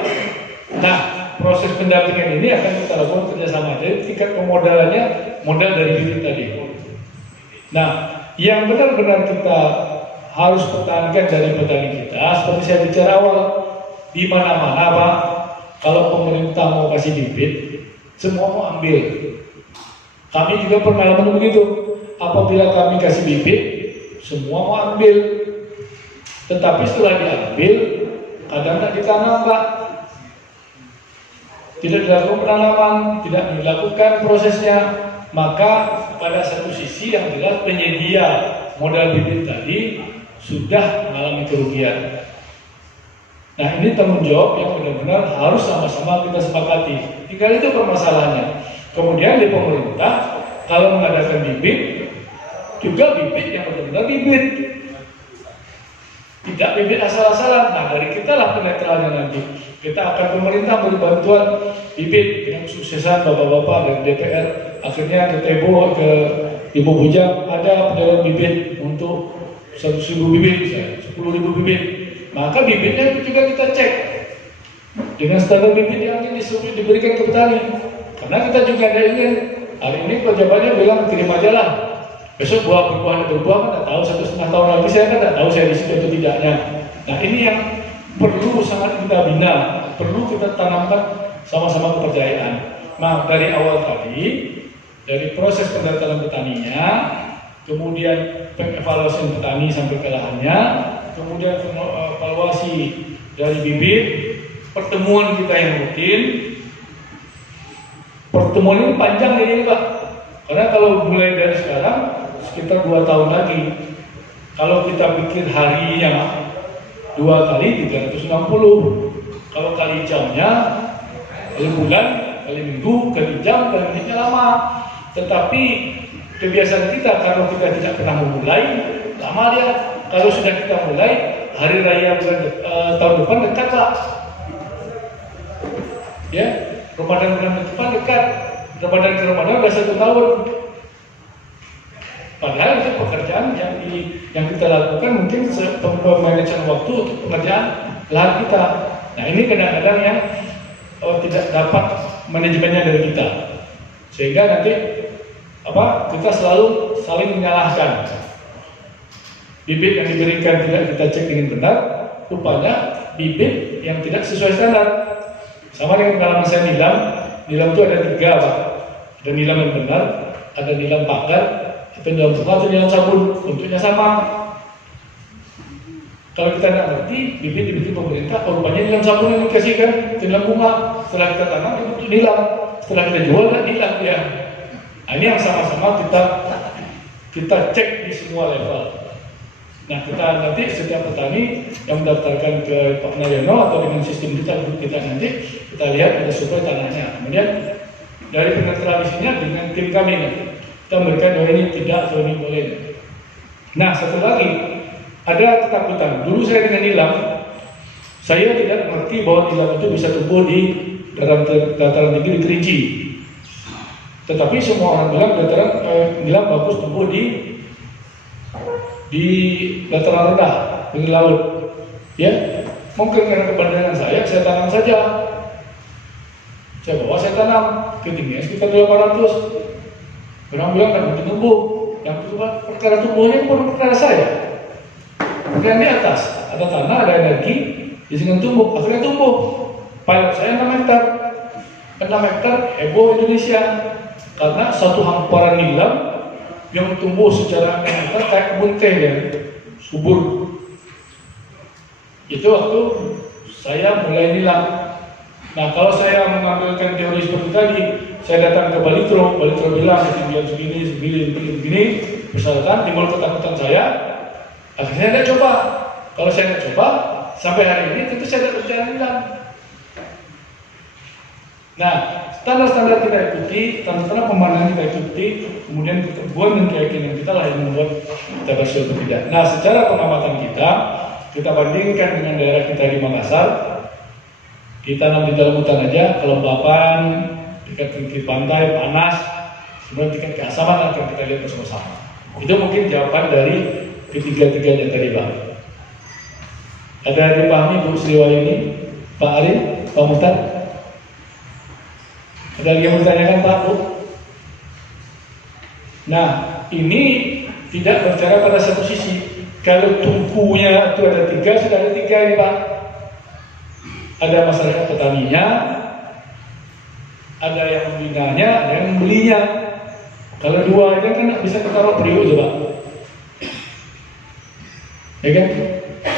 Nah proses pendampingan ini akan kita lakukan kerjasama. Jadi tingkat pemodalannya modal dari bibit tadi. Nah yang benar-benar kita harus pertahankan dari petani kita, seperti saya bicara awal, di mana-mana Pak, kalau pemerintah mau kasih bibit, semua mau ambil. Kami juga pengalaman begitu. Apabila kami kasih bibit, semua mau ambil. Tetapi setelah diambil, kadang tidak ditanam Pak. Tidak dilakukan penanaman, tidak dilakukan prosesnya. Maka pada satu sisi yang jelas penyedia modal bibit tadi sudah mengalami kerugian. Nah ini tanggung jawab yang benar-benar harus sama-sama kita sepakati. Tinggal itu permasalahannya. Kemudian di pemerintah kalau mengadakan bibit, juga bibit yang benar-benar bibit. Tidak bibit asal-asalan. Nah dari kita lah penetralnya nanti. Kita akan pemerintah beri bantuan bibit dengan kesuksesan bapak-bapak dan DPR. Akhirnya ke Tebo, ke Ibu Bujang ada penjualan bibit untuk 100.000 bibit, 10.000 bibit. maka bibitnya juga kita cek dengan standar bibit yang ini diberikan ke petani. Karena kita juga ada ingin hari ini pejabatnya bilang kirim aja lah. Besok berbuah kan tak tahu 1,5 tahun lagi saya kan tak tahu saya di situ atau tidaknya. Nah ini yang perlu sangat kita bina, perlu kita tanamkan sama-sama kepercayaan. Nah dari awal tadi, dari proses pendaftaran petaninya, kemudian pengevaluasi petani sampai ke lahannya, kemudian evaluasi dari bibit, pertemuan kita yang rutin. Pertemuan ini panjang ini Pak, karena kalau mulai dari sekarang sekitar 2 tahun lagi. Kalau kita pikir harinya 2 kali 360, kalau kali jamnya, kali bulan, kali minggu, kali jam, kali menitnya lama. Tetapi kebiasaan kita kalau kita tidak pernah memulai, lama dia. Kalau sudah kita mulai, hari raya tahun depan dekat Pak. Ya, Ramadan bulan depan dekat. Ramadan ke Ramadan sudah 1 tahun. Padahal itu pekerjaan yang kita lakukan mungkin pemanajemen waktu untuk pekerjaan lahan kita. Nah ini kadang-kadang yang tidak dapat manajemennya dari kita, sehingga nanti kita selalu saling menyalahkan. Bibit yang diberikan tidak kita cek dengan benar, rupanya bibit yang tidak sesuai standar. Sama dengan pengalaman saya nilam itu ada 3 Pak. Ada nilam yang benar, ada nilam pagar, atau nilam bunga, atau nilam sabun. Bentuknya sama. Kalau kita tidak ngerti, bibit dibikin pemerintah, rupanya nilam sabun yang dikasihkan, nilam bunga. Setelah kita tanam, itu bentuk nilam. Setelah kita jual, kan nilam ya. Nah, ini yang sama-sama kita cek di semua level. Nah, kita nanti setiap petani yang mendaftarkan ke Pak Naryono atau dengan sistem kita nanti kita lihat ada survei tanahnya. Kemudian dari penetralisinya dengan tim kami kita memberikan ini tidak, ini boleh. Nah, satu lagi ada ketakutan. Dulu saya dengan nilam, saya tidak mengerti bahwa nilam itu bisa tumbuh di dataran tinggi di Kerinci. Tetapi semua orang bilang nilam bagus tumbuh di dataran rendah, di laut. Ya, mungkin karena kebandangan saya tanam saja. Saya tanam ketinggian sekitar 800. Orang bilang kan mungkin tumbuh. Yang itu kan perkara tumbuhnya bukan perkara saya. Perkara di atas ada tanah, ada energi, di sini tumbuh. Akhirnya tumbuh. Pilot saya 6 hektar. 6 hektar heboh Indonesia karena satu hamparan nilam yang tumbuh secara meter kayak kebun teh ya, subur. Itu waktu saya mulai nilam. Nah, kalau saya mengambilkan teori seperti tadi, saya datang ke Balitro bilang ketinggian segini, persyaratan, timbul ketakutan saya. Akhirnya saya tidak coba. Kalau saya tidak coba, sampai hari ini tentu saya tidak berjalan nilam. Nah, standar-standar kita ikuti, standar pemandangan kita ikuti, kemudian keteguhan dan keyakinan kita lah yang membuat kita berhasil atau tidak. Nah, secara pengamatan kita bandingkan dengan daerah kita di Makassar, ditanam di dalam hutan aja, kelembapan, tingkat pantai, panas, kemudian tingkat keasaman akan kita lihat bersama-sama. Itu mungkin jawaban dari ketiga-tiganya tadi Pak. Ada yang dipahami Bu Sriwayuni, Pak Arif, Pak Muhtar? Ada yang bertanyakan Pak Bu? Nah, ini tidak berbicara pada satu sisi. Kalau tumpunya itu ada 3, sudah ada 3 ini Pak. Ada masyarakat petaninya, ada yang membinanya, ada yang membelinya. Kalau 2 aja kan bisa ketaruh periuk coba. Ya kan?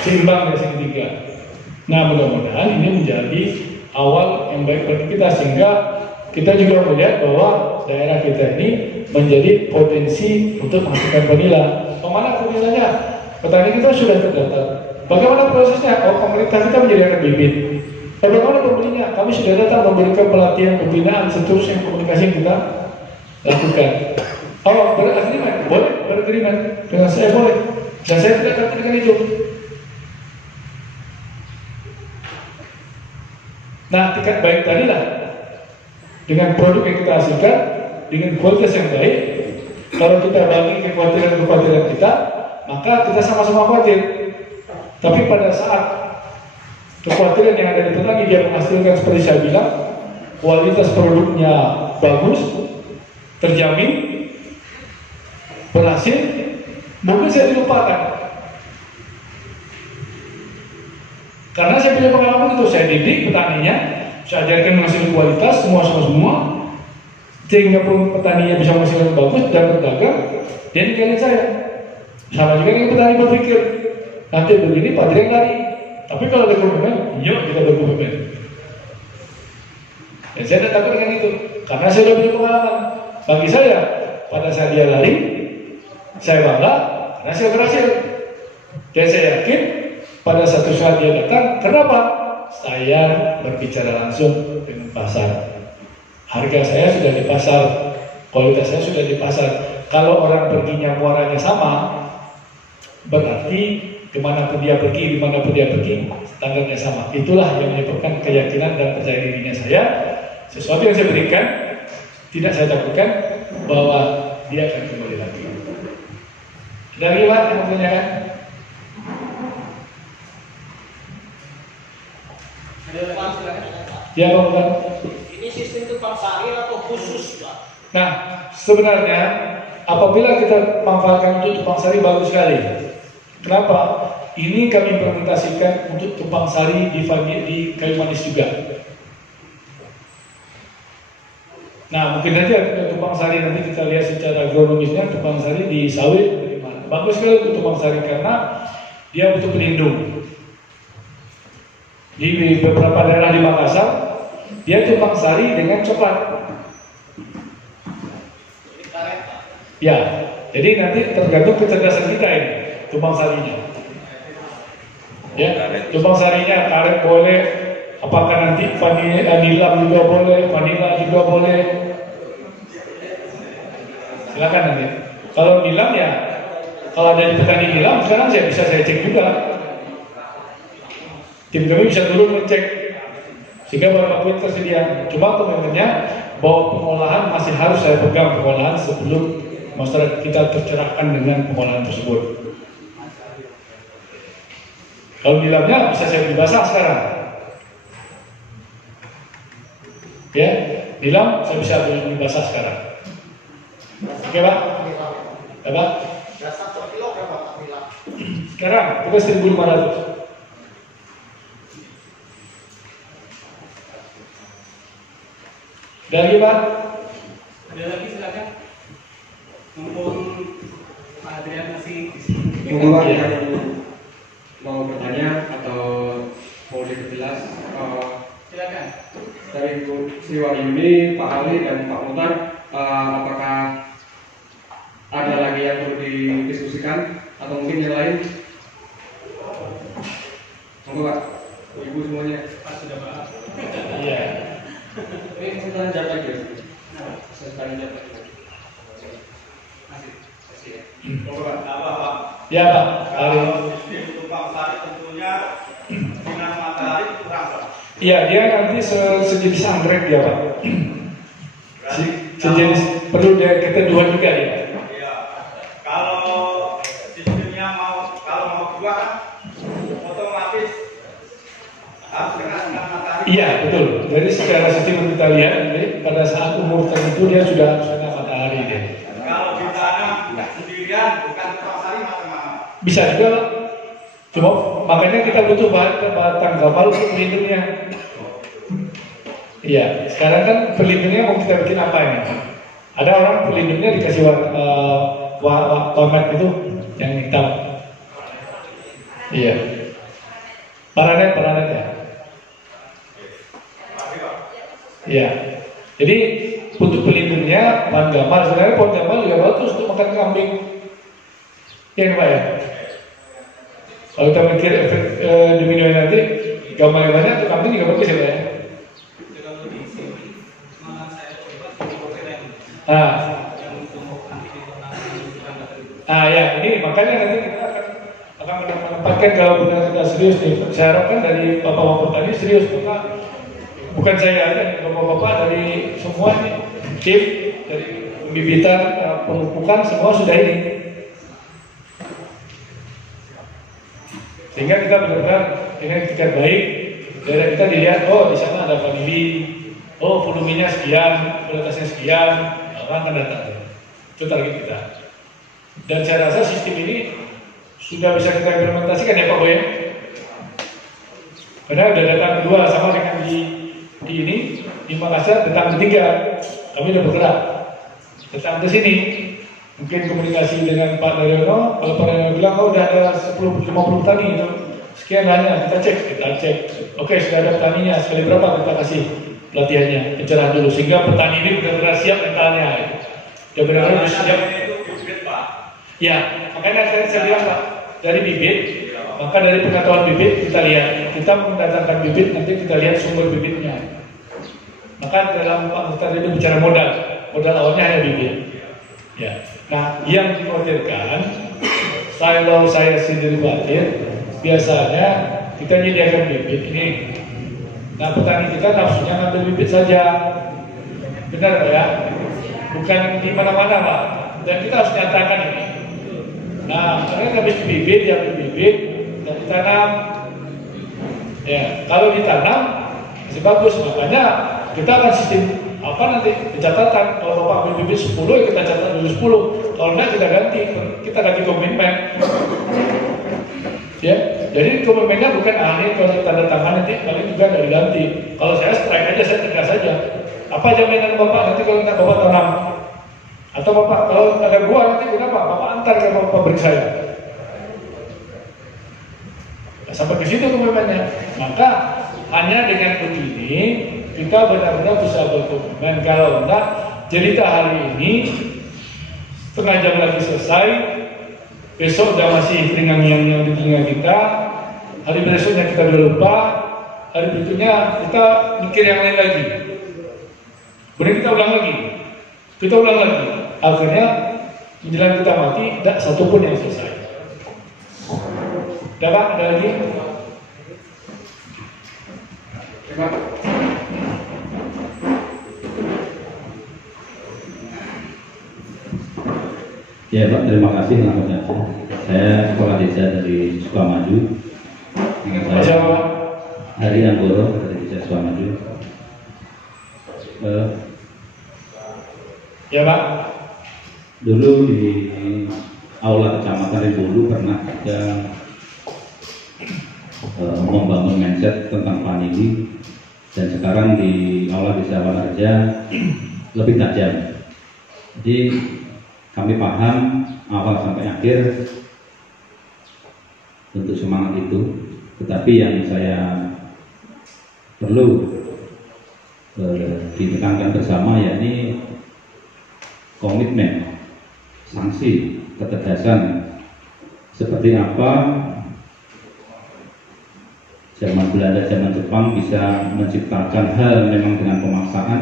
Seimbang dari segi 3. Nah, mudah-mudahan ini menjadi awal yang baik bagi kita, sehingga kita juga melihat bahwa daerah kita ini menjadi potensi untuk menghasilkan vanila. Kemana vanilanya? Petani kita sudah terdaftar. Bagaimana prosesnya? Pemerintah kita menyediakan bibit. Bagaimana pembelinya? Kami sudah datang memberikan pelatihan, pembinaan, seterusnya komunikasi yang kita lakukan. Beragreement? Boleh beragreement dengan saya, boleh. Dan saya tidak kata dengan itu. Nah, tingkat baik tadi lah. Dengan produk yang kita hasilkan, dengan kualitas yang baik, kalau kita bagi kekhawatiran kita, maka kita sama-sama khawatir. Tapi pada saat Kekhawatiran yang ada di petani, dia menghasilkan seperti saya bilang, kualitas produknya bagus, terjamin, berhasil, mungkin saya dilupakan. Karena saya punya pengalaman itu, saya didik petaninya, saya ajarkan menghasilkan kualitas, semua, sehingga pun petaninya bisa menghasilkan bagus dan berdagang, dia ninggalin saya. Sama juga dengan petani berpikir, nanti begini Pak Direk lari. Tapi kalau ada komitmen, yuk kita berkomitmen. Dan saya tidak takut dengan itu, karena saya sudah punya pengalaman. Bagi saya, pada saat dia lari, saya bangga karena saya berhasil. Dan saya yakin pada satu saat dia datang, kenapa? Saya berbicara langsung dengan pasar. Harga saya sudah di pasar, kualitas saya sudah di pasar. Kalau orang perginya muaranya sama, berarti dimanapun dia pergi, standarnya sama. Itulah yang menyebabkan keyakinan dan percaya dirinya saya. Sesuatu yang saya berikan, tidak saya takutkan bahwa dia akan kembali lagi. Dari Pak yang menanyakan? Ya Pak. Ini sistem tumpang sari atau khusus Pak? Nah, sebenarnya apabila kita manfaatkan untuk tumpang sari bagus sekali. Kenapa? Ini kami implementasikan untuk tumpang sari di kayu manis juga. Nah, mungkin nanti ada tumpang sari, nanti kita lihat secara agronomisnya tumpang sari di sawit bagaimana. Bagus sekali untuk tumpang sari karena dia butuh pelindung. Di beberapa daerah di Makassar, dia tumpang sari dengan coklat. Ya, jadi nanti tergantung kecerdasan kita ini tumpang sarinya. Ya, tumpang sarinya karet boleh, apakah nanti vanila juga boleh, vanila juga boleh. Silakan nanti. Kalau nilam ya, kalau ada di petani nilam sekarang saya cek juga. Tim kami bisa turun ngecek sehingga berapa kuit tersedia. Cuma komentarnya bahwa pengolahan masih harus saya pegang pengolahan sebelum masyarakat kita tercerahkan dengan pengolahan tersebut. Kalau nilamnya bisa saya beli basah sekarang. Ya, nilam saya bisa beli basah sekarang. Oke Pak? Ya Pak? Sekarang kita 1.500. Dari Pak? Ada lagi silakan. Mumpung Pak Adrian masih di sini. Mungkin Pak yang mau bertanya atau mau diperjelas, Silakan. dari Bu Sri Wahyuni, Pak Ali dan Pak Mutar, apakah ada lagi yang perlu didiskusikan atau mungkin yang lain? Monggo Pak, Ibu semuanya. Pak sudah Pak. Iya. Ini kesempatan jawab lagi. Kesempatan jawab lagi. Monggo Pak. Apa Pak? Ya Pak. Ali. Sistem tumpang sari tentunya sinar matahari kurang Pak. Iya, dia nanti sejenis anggrek dia Pak. Sejenis perlu dia keteduhan juga dia. Iya. Kalau sistemnya kalau mau dua kan otomatis harus kena sinar matahari. Iya betul. Jadi secara sistem kita lihat, jadi pada saat umur tertentu dia sudah kena matahari dia. Kalau di tanah sendirian bukan tumpang sari macam-macam. Bisa juga Pak. Cuma makanya kita butuh batang gamal untuk pelindungnya. Iya, sekarang kan pelindungnya mau kita bikin apa ini? Ada orang pelindungnya dikasih warna itu yang hitam. Iya. Paranet ya. Iya. Jadi untuk pelindungnya pohon gamal, sebenarnya pohon gamal juga bagus untuk makan kambing. Iya Pak ya. Kalau kita mikir efek domino nanti, gamal yang banyak untuk kambing juga bagus ya Pak ya. Ya, ini makanya nanti kita akan menempatkan kalau benar kita serius nih. Saya harapkan dari bapak-bapak petani serius, maka bukan saya aja, bapak-bapak dari semua nih, tim dari pembibitan, pemupukan semua sudah ini. Sehingga kita benar-benar dengan etikat baik daerah kita dilihat, oh di sana ada vanili, oh volumenya sekian, kualitasnya sekian, orang akan datang. Itu target kita. Dan saya rasa sistem ini sudah bisa kita implementasikan ya Pak Boy. Karena udah datang kedua sama dengan di ini di Makassar, datang ketiga kami udah bergerak datang ke sini. Mungkin komunikasi dengan Pak Daryono, kalau Pak Daryono bilang oh udah ada 10-50 petani itu sekian hanya kita cek. Oke, sudah ada petaninya, sekali berapa kita kasih pelatihannya, pencerahan dulu sehingga petani ini benar-benar siap mentalnya. Dia benar-benar siap. Ya, makanya saya bilang Pak, dari bibit, maka dari pengetahuan bibit kita lihat, kita mendatangkan bibit, nanti kita lihat sumber bibitnya. Maka dalam Pak tadi itu bicara modal awalnya hanya bibit. Ya. Nah, yang dikhawatirkan, kalau saya sendiri khawatir, biasanya kita menyediakan bibit ini. Nah, petani kita nafsunya ngambil bibit saja, benar Pak ya? Bukan di mana-mana Pak. Dan kita harus nyatakan ini. Nah, karena habis bibit, dan ditanam. Ya, kalau ditanam masih bagus, makanya kita akan sistem apa nanti pencatatan. Kalau Bapak ambil bibit 10 ya kita catat dulu 10. Kalau enggak kita ganti komitmen. Ya, jadi komitmennya bukan kalau tanda tangan nanti paling juga nggak diganti. Kalau saya strike aja, saya tegas saja. Apa jaminan Bapak nanti kalau Bapak tanam? Atau Bapak kalau ada buah nanti kenapa? Bapak antar ke pabrik saya. Nah, sampai ke situ komitmennya. Maka hanya dengan begini kita benar-benar bisa berkomitmen. Kalau enggak, jadi hari ini setengah jam lagi selesai, besok udah masih terngiang-ngiang di telinga kita, hari besoknya kita udah lupa, hari berikutnya kita mikir yang lain lagi. Kemudian kita ulang lagi. Akhirnya menjelang kita mati, tidak satu pun yang selesai. Udah Pak, ada lagi? Ya Pak, terima kasih langsung saja. Saya kepala desa dari Sukamaju. Saya Hari Anggoro dari desa Sukamaju. Ya Pak. Dulu di aula kecamatan Rimbolu pernah kita membangun mindset tentang vanili, dan sekarang di aula desa Walarja lebih tajam. Jadi kami paham awal sampai akhir untuk semangat itu, tetapi yang saya perlu ditekankan bersama yakni komitmen, sanksi, ketegasan seperti apa zaman Belanda, zaman Jepang bisa menciptakan hal memang dengan pemaksaan.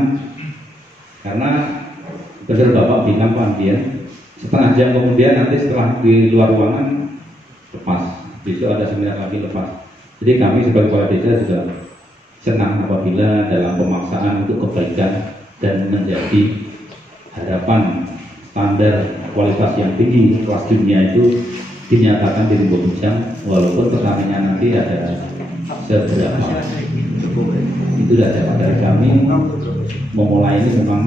Karena benar Bapak bilang Pak Dian, setengah jam kemudian nanti setelah di luar ruangan lepas, besok ada seminar lagi lepas. Jadi kami sebagai kepala desa juga senang apabila dalam pemaksaan untuk kebaikan dan menjadi harapan standar kualitas yang tinggi kelas dunia itu dinyatakan di Rimbo Bujang, walaupun petaninya nanti ada seberapa itu sudah dari kami memulai ini memang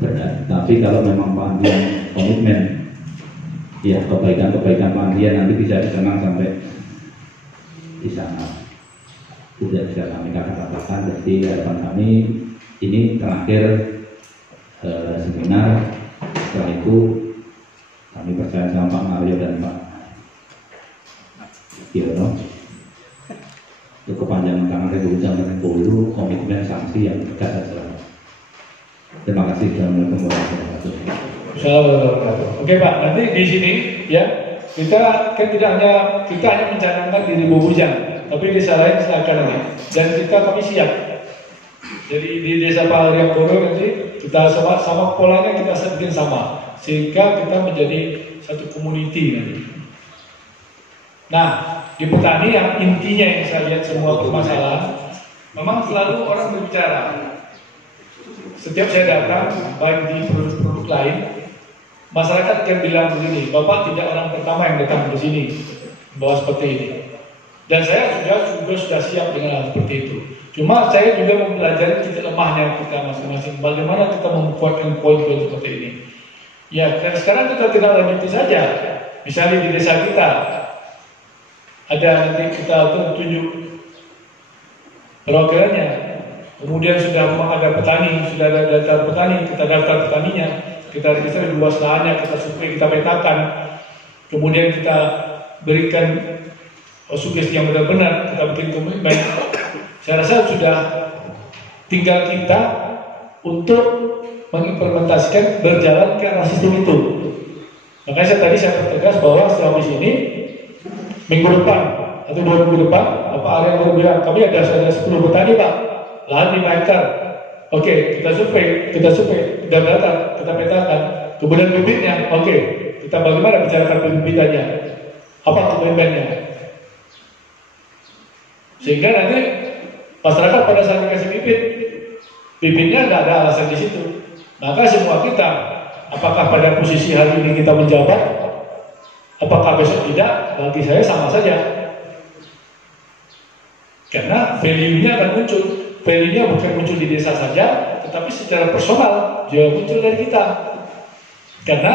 berat, tapi kalau memang pandian komitmen ya kebaikan-kebaikan pandian nanti bisa dikenang sampai di sana, tidak bisa kami katakan. Jadi harapan kami ini terakhir seminar, setelah itu kami percaya sama Pak Mario dan Pak Kiono untuk kepanjangan tangan Rimbo Bujang dan Bolu, komitmen sanksi yang tegas dan selamat. Terima kasih. Assalamualaikum warahmatullahi wabarakatuh. Oke Pak, nanti di sini ya kita kan tidak hanya mencanangkan di Rimbo Bujang, tapi di desa lain silakan nanti. Dan kami siap. Jadi di desa Pak Hari Anggoro nanti kita sama polanya kita bikin sama, sehingga kita menjadi satu community nanti. Nah, di petani yang intinya yang saya lihat semua permasalahan, memang selalu orang berbicara. Setiap saya datang, baik di produk-produk lain, masyarakat kan bilang begini, Bapak tidak orang pertama yang datang ke sini, bawa seperti ini. Dan saya sudah siap dengan hal seperti itu. Cuma saya juga mempelajari titik lemahnya kita masing-masing. Bagaimana kita membuatkan poin-poin seperti ini. Ya, dan sekarang kita tinggal lanjuti saja. Misalnya di desa kita ada nanti kita tunjuk perwakilannya. Kemudian sudah ada petani, sudah ada daftar petani, kita daftar petaninya, kita register luas lahannya, kita survei, kita petakan. Kemudian kita berikan sugesti yang benar-benar, kita bikin komitmen. Saya rasa sudah tinggal kita untuk mengimplementasikan berjalan ke arah sistem itu. Makanya tadi saya pertegas bahwa setelah di sini minggu depan atau 2 minggu depan, Pak Arya baru bilang kami ada 10 petani Pak, lahan 5 hektar. Oke, kita survei, sudah data, kita petakan. Kemudian bibitnya, oke, kita bagaimana bicarakan bibit-bibitannya, apa komitmennya. Sehingga nanti masyarakat pada saat dikasih bibitnya nggak ada alasan di situ. Maka semua kita, apakah pada posisi hari ini kita menjabat, apakah besok tidak, bagi saya sama saja. Karena value-nya akan muncul. Value-nya bukan muncul di desa saja, tetapi secara personal juga muncul dari kita. Karena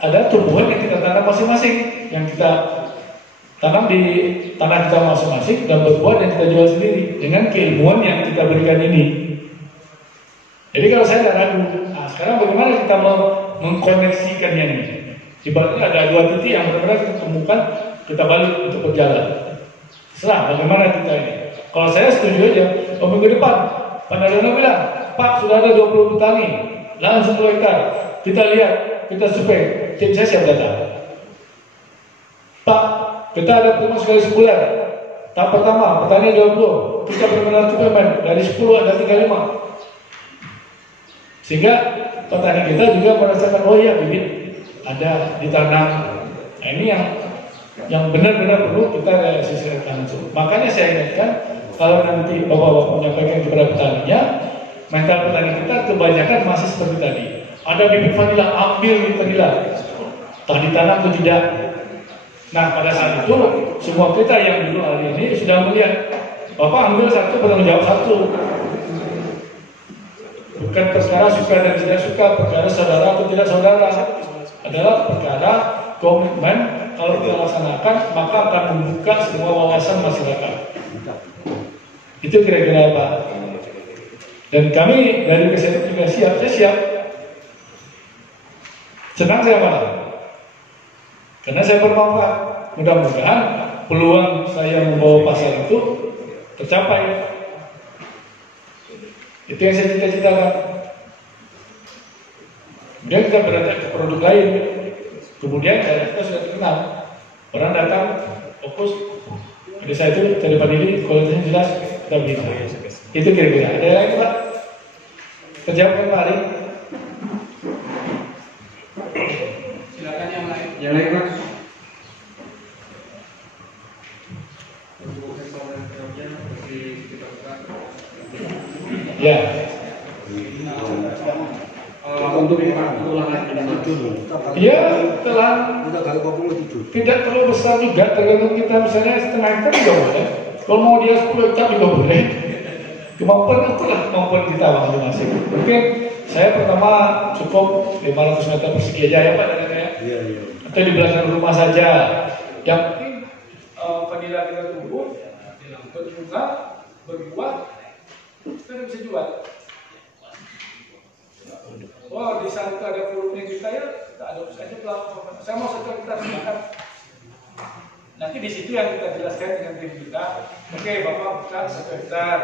ada tumbuhan yang kita tanam masing-masing, yang kita tanam di tanah kita masing-masing dan berbuah yang kita jual sendiri dengan keilmuan yang kita berikan ini. Jadi kalau saya tidak ragu, nah sekarang bagaimana kita mengkoneksikannya ini? Ibaratnya ada 2 titik yang benar-benar kita temukan, kita balik untuk berjalan. Setelah bagaimana kita ini? Kalau saya setuju aja, minggu depan Pak Naryono bilang, Pak sudah ada 20 petani, lahan 10 hektar, kita lihat, kita survei, tim saya siap datang. Pak, kita ada pertemuan sekali sebulan. Tahap pertama, petani 20, kita benar-benar suplemen, dari 10 ada 35. Sehingga petani kita juga merasakan, oh iya bibit ada ditanam. Nah, ini yang benar-benar perlu kita realisasikan langsung. Makanya saya ingatkan, kalau nanti Bapak-Bapak menyampaikan kepada petaninya, mental petani kita kebanyakan masih seperti tadi. Ada bibit vanila, ambil bibit vanila, tak ditanam atau tidak. Nah pada saat itu, semua kita yang dulu hari ini sudah melihat, Bapak ambil satu, bertanggung jawab satu. Bukan perkara suka dan tidak suka, perkara saudara atau tidak saudara, adalah perkara komitmen. Kalau kita laksanakan, maka akan membuka semua wawasan masyarakat. Itu kira-kira Pak. Dan kami dari Kesehatan juga siap, saya siap. Senang saya Pak, karena saya bermanfaat. Mudah-mudahan peluang saya membawa pasar itu tercapai. Itu yang saya cita-citakan. Kemudian kita beranjak ke produk lain. Kemudian kita sudah terkenal. Orang datang, fokus. Pada saat itu, dari pandemi, kualitasnya jelas, kita beli. Itu kira-kira. Ada lagi Pak? Terjawab Pak Ari? Silakan yang lain. Yang lain Pak? Ya. Untuk ulangan Ya, telah tidak terlalu besar juga, tergantung kita misalnya setengah hektar juga boleh. Kalau mau dia 10 hektar juga boleh. Kemampuan itulah kemampuan kita masing-masing. Mungkin saya pertama cukup 500 meter persegi aja ya Pak, Iya. atau di belakang rumah saja. Yang penting vanila kita tumbuh, berbunga, berbuah, kita bisa jual. Oh, di sana ada volume kita ya, kita adopsi aja pelan-pelan. Saya mau 1 hektar silakan. Nanti di situ yang kita jelaskan dengan tim kita. Oke, Bapak bukan 1 hektar.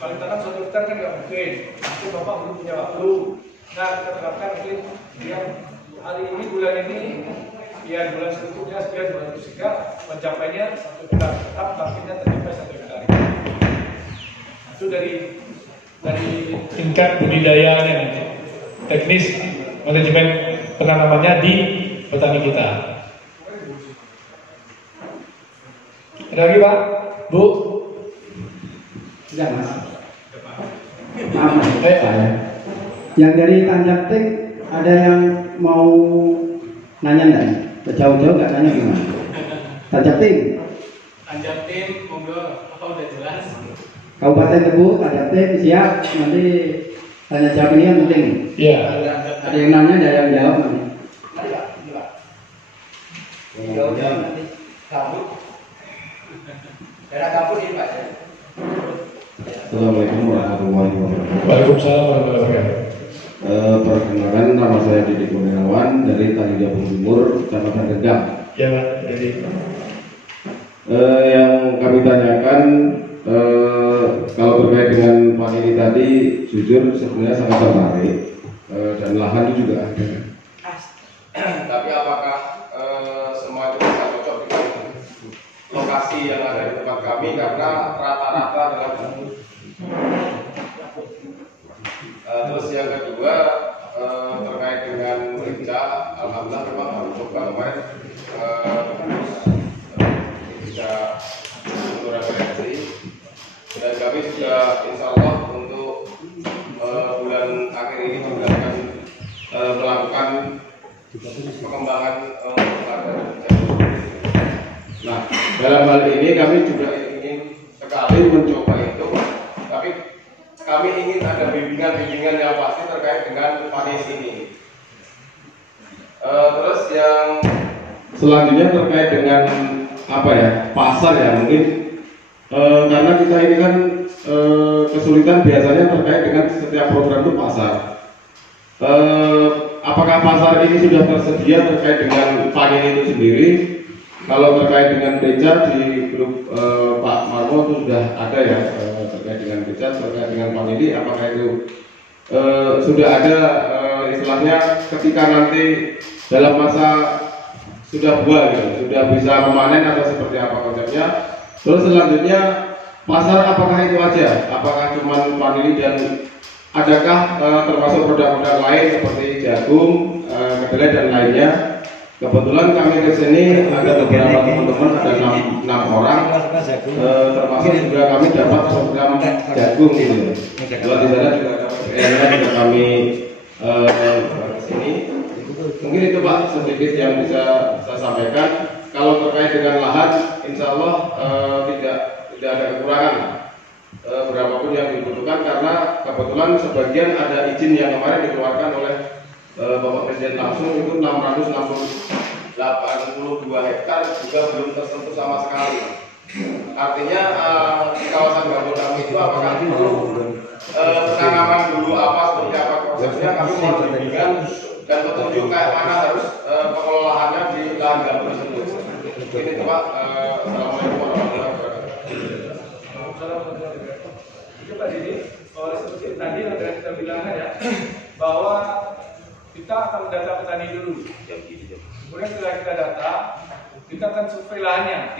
Kalau tanam 1 hektar kan nggak mungkin. Nanti Bapak belum punya waktu. Nah, kita terapkan mungkin yang hari ini bulan ini, ya bulan berikutnya sekian 200 sehingga mencapainya 1 hektar. Tetap targetnya tercapai 1 hektar. Itu dari tingkat budidayanya nanti. Teknis manajemen penanamannya di petani kita. Ada lagi Pak? Bu? Tidak Mas. Yang dari Tanjak Ting ada yang mau nanya enggak? Jauh-jauh nggak nanya gimana? Tanjak Ting. Anjaptim, monggo, apa udah jelas? Kabupaten Tebu, Anjaptim siap. Nanti tanya jawab ini yang penting. Iya. Ada yang nanya, ada yang jawab nanti. Mari Pak, ini Pak. Jawab nanti. Kabut. Daerah kabut ini Pak ya. Assalamualaikum warahmatullahi wabarakatuh. Waalaikumsalam warahmatullahi wabarakatuh. Perkenalkan, nama saya Didi Kurniawan dari Tani Jabung Timur, Kecamatan Degang. Ya Pak, jadi Yang kami tanyakan, kalau terkait dengan Pak ini tadi, jujur sebenarnya sangat tertarik, dan lahan itu juga ada. Tapi apakah semua itu bisa cocok dengan lokasi yang ada di tempat kami? Karena rata-rata adalah terus yang kedua, terkait dengan merica, alhamdulillah memang harus coba kemarin bisa berkoordinasi, dan kami sudah insya Allah untuk bulan akhir ini juga akan melakukan pengembangan Nah, dalam hal ini kami juga ingin sekali mencoba itu, tapi kami ingin ada bimbingan-bimbingan yang pasti terkait dengan panis ini. Terus yang selanjutnya terkait dengan apa ya, pasar ya mungkin, karena kita ini kan kesulitan biasanya terkait dengan setiap program itu pasar. Apakah pasar ini sudah tersedia terkait dengan panen itu sendiri? Kalau terkait dengan beca di grup Pak Marmo itu sudah ada ya, terkait dengan beca, terkait dengan panili, apakah itu sudah ada istilahnya ketika nanti dalam masa sudah buah gitu, sudah bisa memanen atau seperti apa konsepnya? Terus selanjutnya pasar apakah itu aja? Apakah cuma panili dan adakah termasuk produk-produk lain seperti jagung, kedelai dan lainnya? Kebetulan kami ke sini ada beberapa teman-teman, ada 6 orang, termasuk juga kami dapat program jagung gitu. Kalau di sana juga ada PPN juga kami ke sini. Mungkin itu Pak sedikit yang bisa saya sampaikan. Kalau terkait dengan lahan, insya Allah tidak ada kekurangan berapapun yang dibutuhkan, karena kebetulan sebagian ada izin yang kemarin dikeluarkan oleh Bapak Presiden langsung, itu 682 hektar juga belum tersentuh sama sekali. Artinya di kawasan gambut kami itu apakah perlu penanaman dulu apa seperti apa prosesnya, kami mau bimbingan dan petunjuk kayak mana harus pengelolaannya di lahan gambut tersebut. Ini itu Pak. Assalamualaikum warahmatullahi wabarakatuh. Itu Pak Didi, seperti tadi yang kita bilang ya, bahwa kita akan mendata petani dulu. Kemudian setelah kita data, kita akan survei lahannya.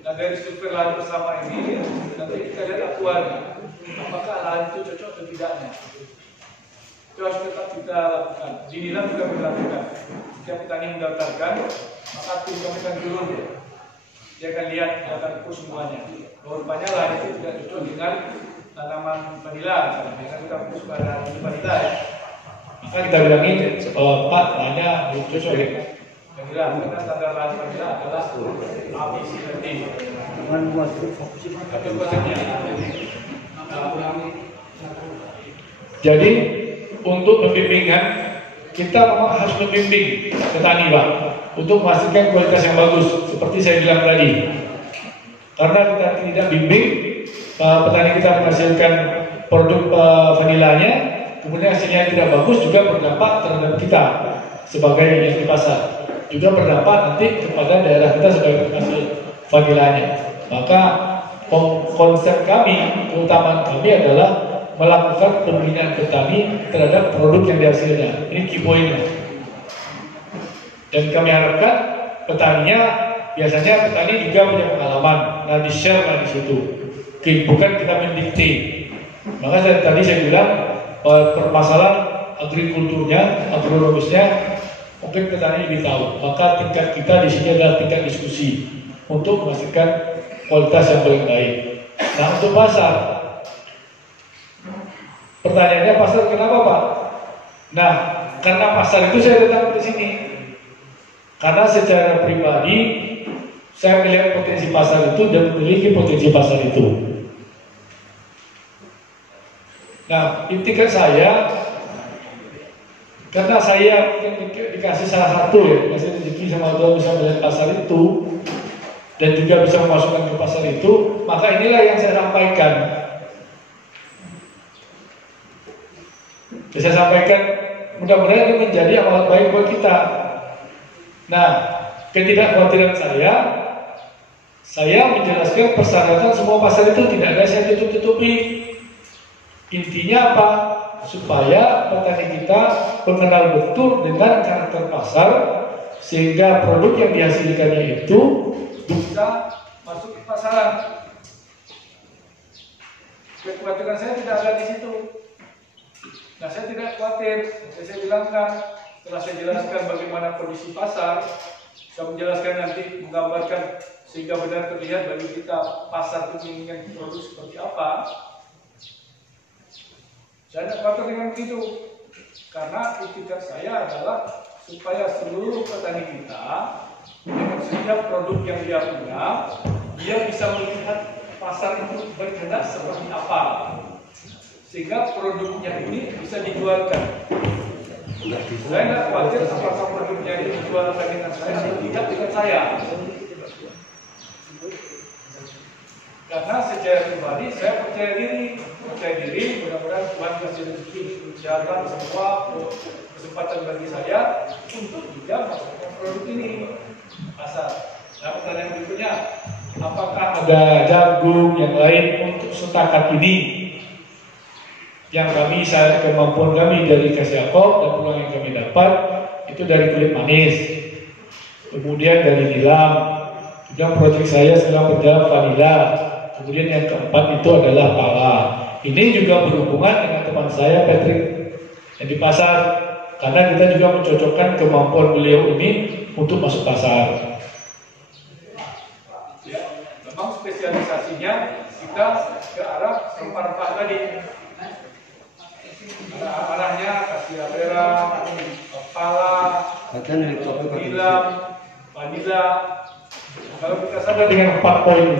Nah dari survei lahan bersama ini, nanti kita lihat aktualnya, apakah lahan itu cocok atau tidaknya. Itu harus tetap kita lakukan. Di Nilam juga dilakukan. Setiap petani mendaftarkan, maka tim kami akan turun. Dia akan lihat, dia akan ukur semuanya. Bahwa rupanya lahan itu tidak cocok dengan tanaman vanila. Karena kita fokus pada vanila ya. maka kita bilangin Pak lahannya belum cocok ya. Vanila, karena standar lahan vanila adalah ABC nanti. Jadi untuk pembimbingan kita memang harus membimbing petani Pak untuk memastikan kualitas yang bagus seperti saya bilang tadi. Karena kita tidak bimbing, petani kita menghasilkan produk vanilanya, kemudian hasilnya tidak bagus, juga berdampak terhadap kita sebagai yang di pasar, juga berdampak nanti kepada daerah kita sebagai penghasil vanilanya. Maka konsep kami, keutamaan kami adalah melakukan pembinaan petani terhadap produk yang dihasilnya. Ini key point-nya. Dan kami harapkan petaninya, biasanya petani juga punya pengalaman, nah di-share lah di situ. Bukan kita mendikte. Maka tadi saya bilang permasalahan agrikulturnya, agronomisnya, mungkin petani lebih tahu. Maka tingkat kita di sini adalah tingkat diskusi untuk memastikan kualitas yang paling baik. Nah untuk pasar, pertanyaannya pasar kenapa Pak? Nah karena pasar itu saya datang ke sini. Karena secara pribadi saya melihat potensi pasar itu dan memiliki potensi pasar itu. Nah, intikan saya, karena saya dikasih salah satu ya, dikasih rezeki sama Tuhan bisa melihat pasar itu dan juga bisa memasukkan ke pasar itu, maka inilah yang saya sampaikan. Saya sampaikan, mudah-mudahan itu menjadi amalan baik buat kita. Nah, ketidakkhawatiran saya menjelaskan persyaratan semua pasar itu tidak ada saya tutup-tutupi. Intinya apa? Supaya petani kita mengenal betul dengan karakter pasar, sehingga produk yang dihasilkannya itu bisa masuk ke pasaran. Kekhawatiran saya tidak ada di situ. Nah, saya tidak khawatir. Saya bilangkan, setelah saya jelaskan bagaimana kondisi pasar, saya menjelaskan nanti, menggambarkan sehingga benar terlihat bagi kita pasar itu menginginkan produk seperti apa. Saya tidak khawatir dengan begitu, karena itikat saya adalah supaya seluruh petani kita dengan setiap produk yang dia punya, dia bisa melihat pasar itu bergerak seperti apa, sehingga produknya ini bisa dijualkan. Saya tidak khawatir apakah produknya ini dijualkan dengan saya atau tidak dengan saya. Karena secara pribadi saya percaya diri, mudah-mudahan Tuhan kasih rezeki, kesehatan, semua kesempatan bagi saya untuk juga masukkan produk ini pasar. Nah, pertanyaan berikutnya, apakah ada jagung yang lain untuk setakat ini? Yang saya kemampuan kami dari Kasiakop dan peluang yang kami dapat itu dari kulit manis, kemudian dari nilam, juga proyek saya sedang berjalan vanila. Kemudian yang keempat itu adalah pala. Ini juga berhubungan dengan teman saya Patrick yang di pasar, karena kita juga mencocokkan kemampuan beliau ini untuk masuk pasar. Ya, memang spesialisasinya kita ke arah rempah-rempah tadi. Arahnya kasih vera, pala, nilam, vanila. Kalau kita sadar dengan 4 poin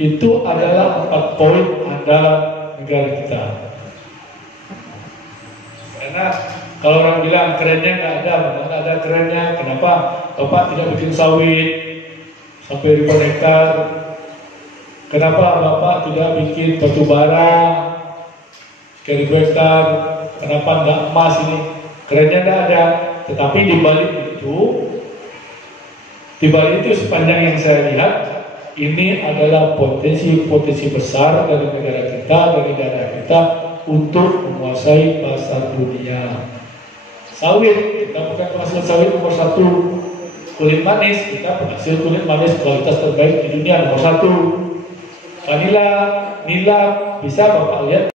itu adalah 4 poin andalan negara kita. Karena kalau orang bilang kerennya nggak ada kerennya. Kenapa Bapak tidak bikin sawit sampai ribuan hektar? Kenapa Bapak tidak bikin batu bara sekian ribu hektar? Kenapa nggak emas ini? Kerennya nggak ada. Tetapi di balik itu sepanjang yang saya lihat, ini adalah potensi besar dari negara kita, dari daerah kita untuk menguasai pasar dunia. Sawit, kita bukan penghasil sawit nomor 1. Kulit manis, kita penghasil kulit manis kualitas terbaik di dunia nomor 1. Vanila, nilam, bisa Bapak lihat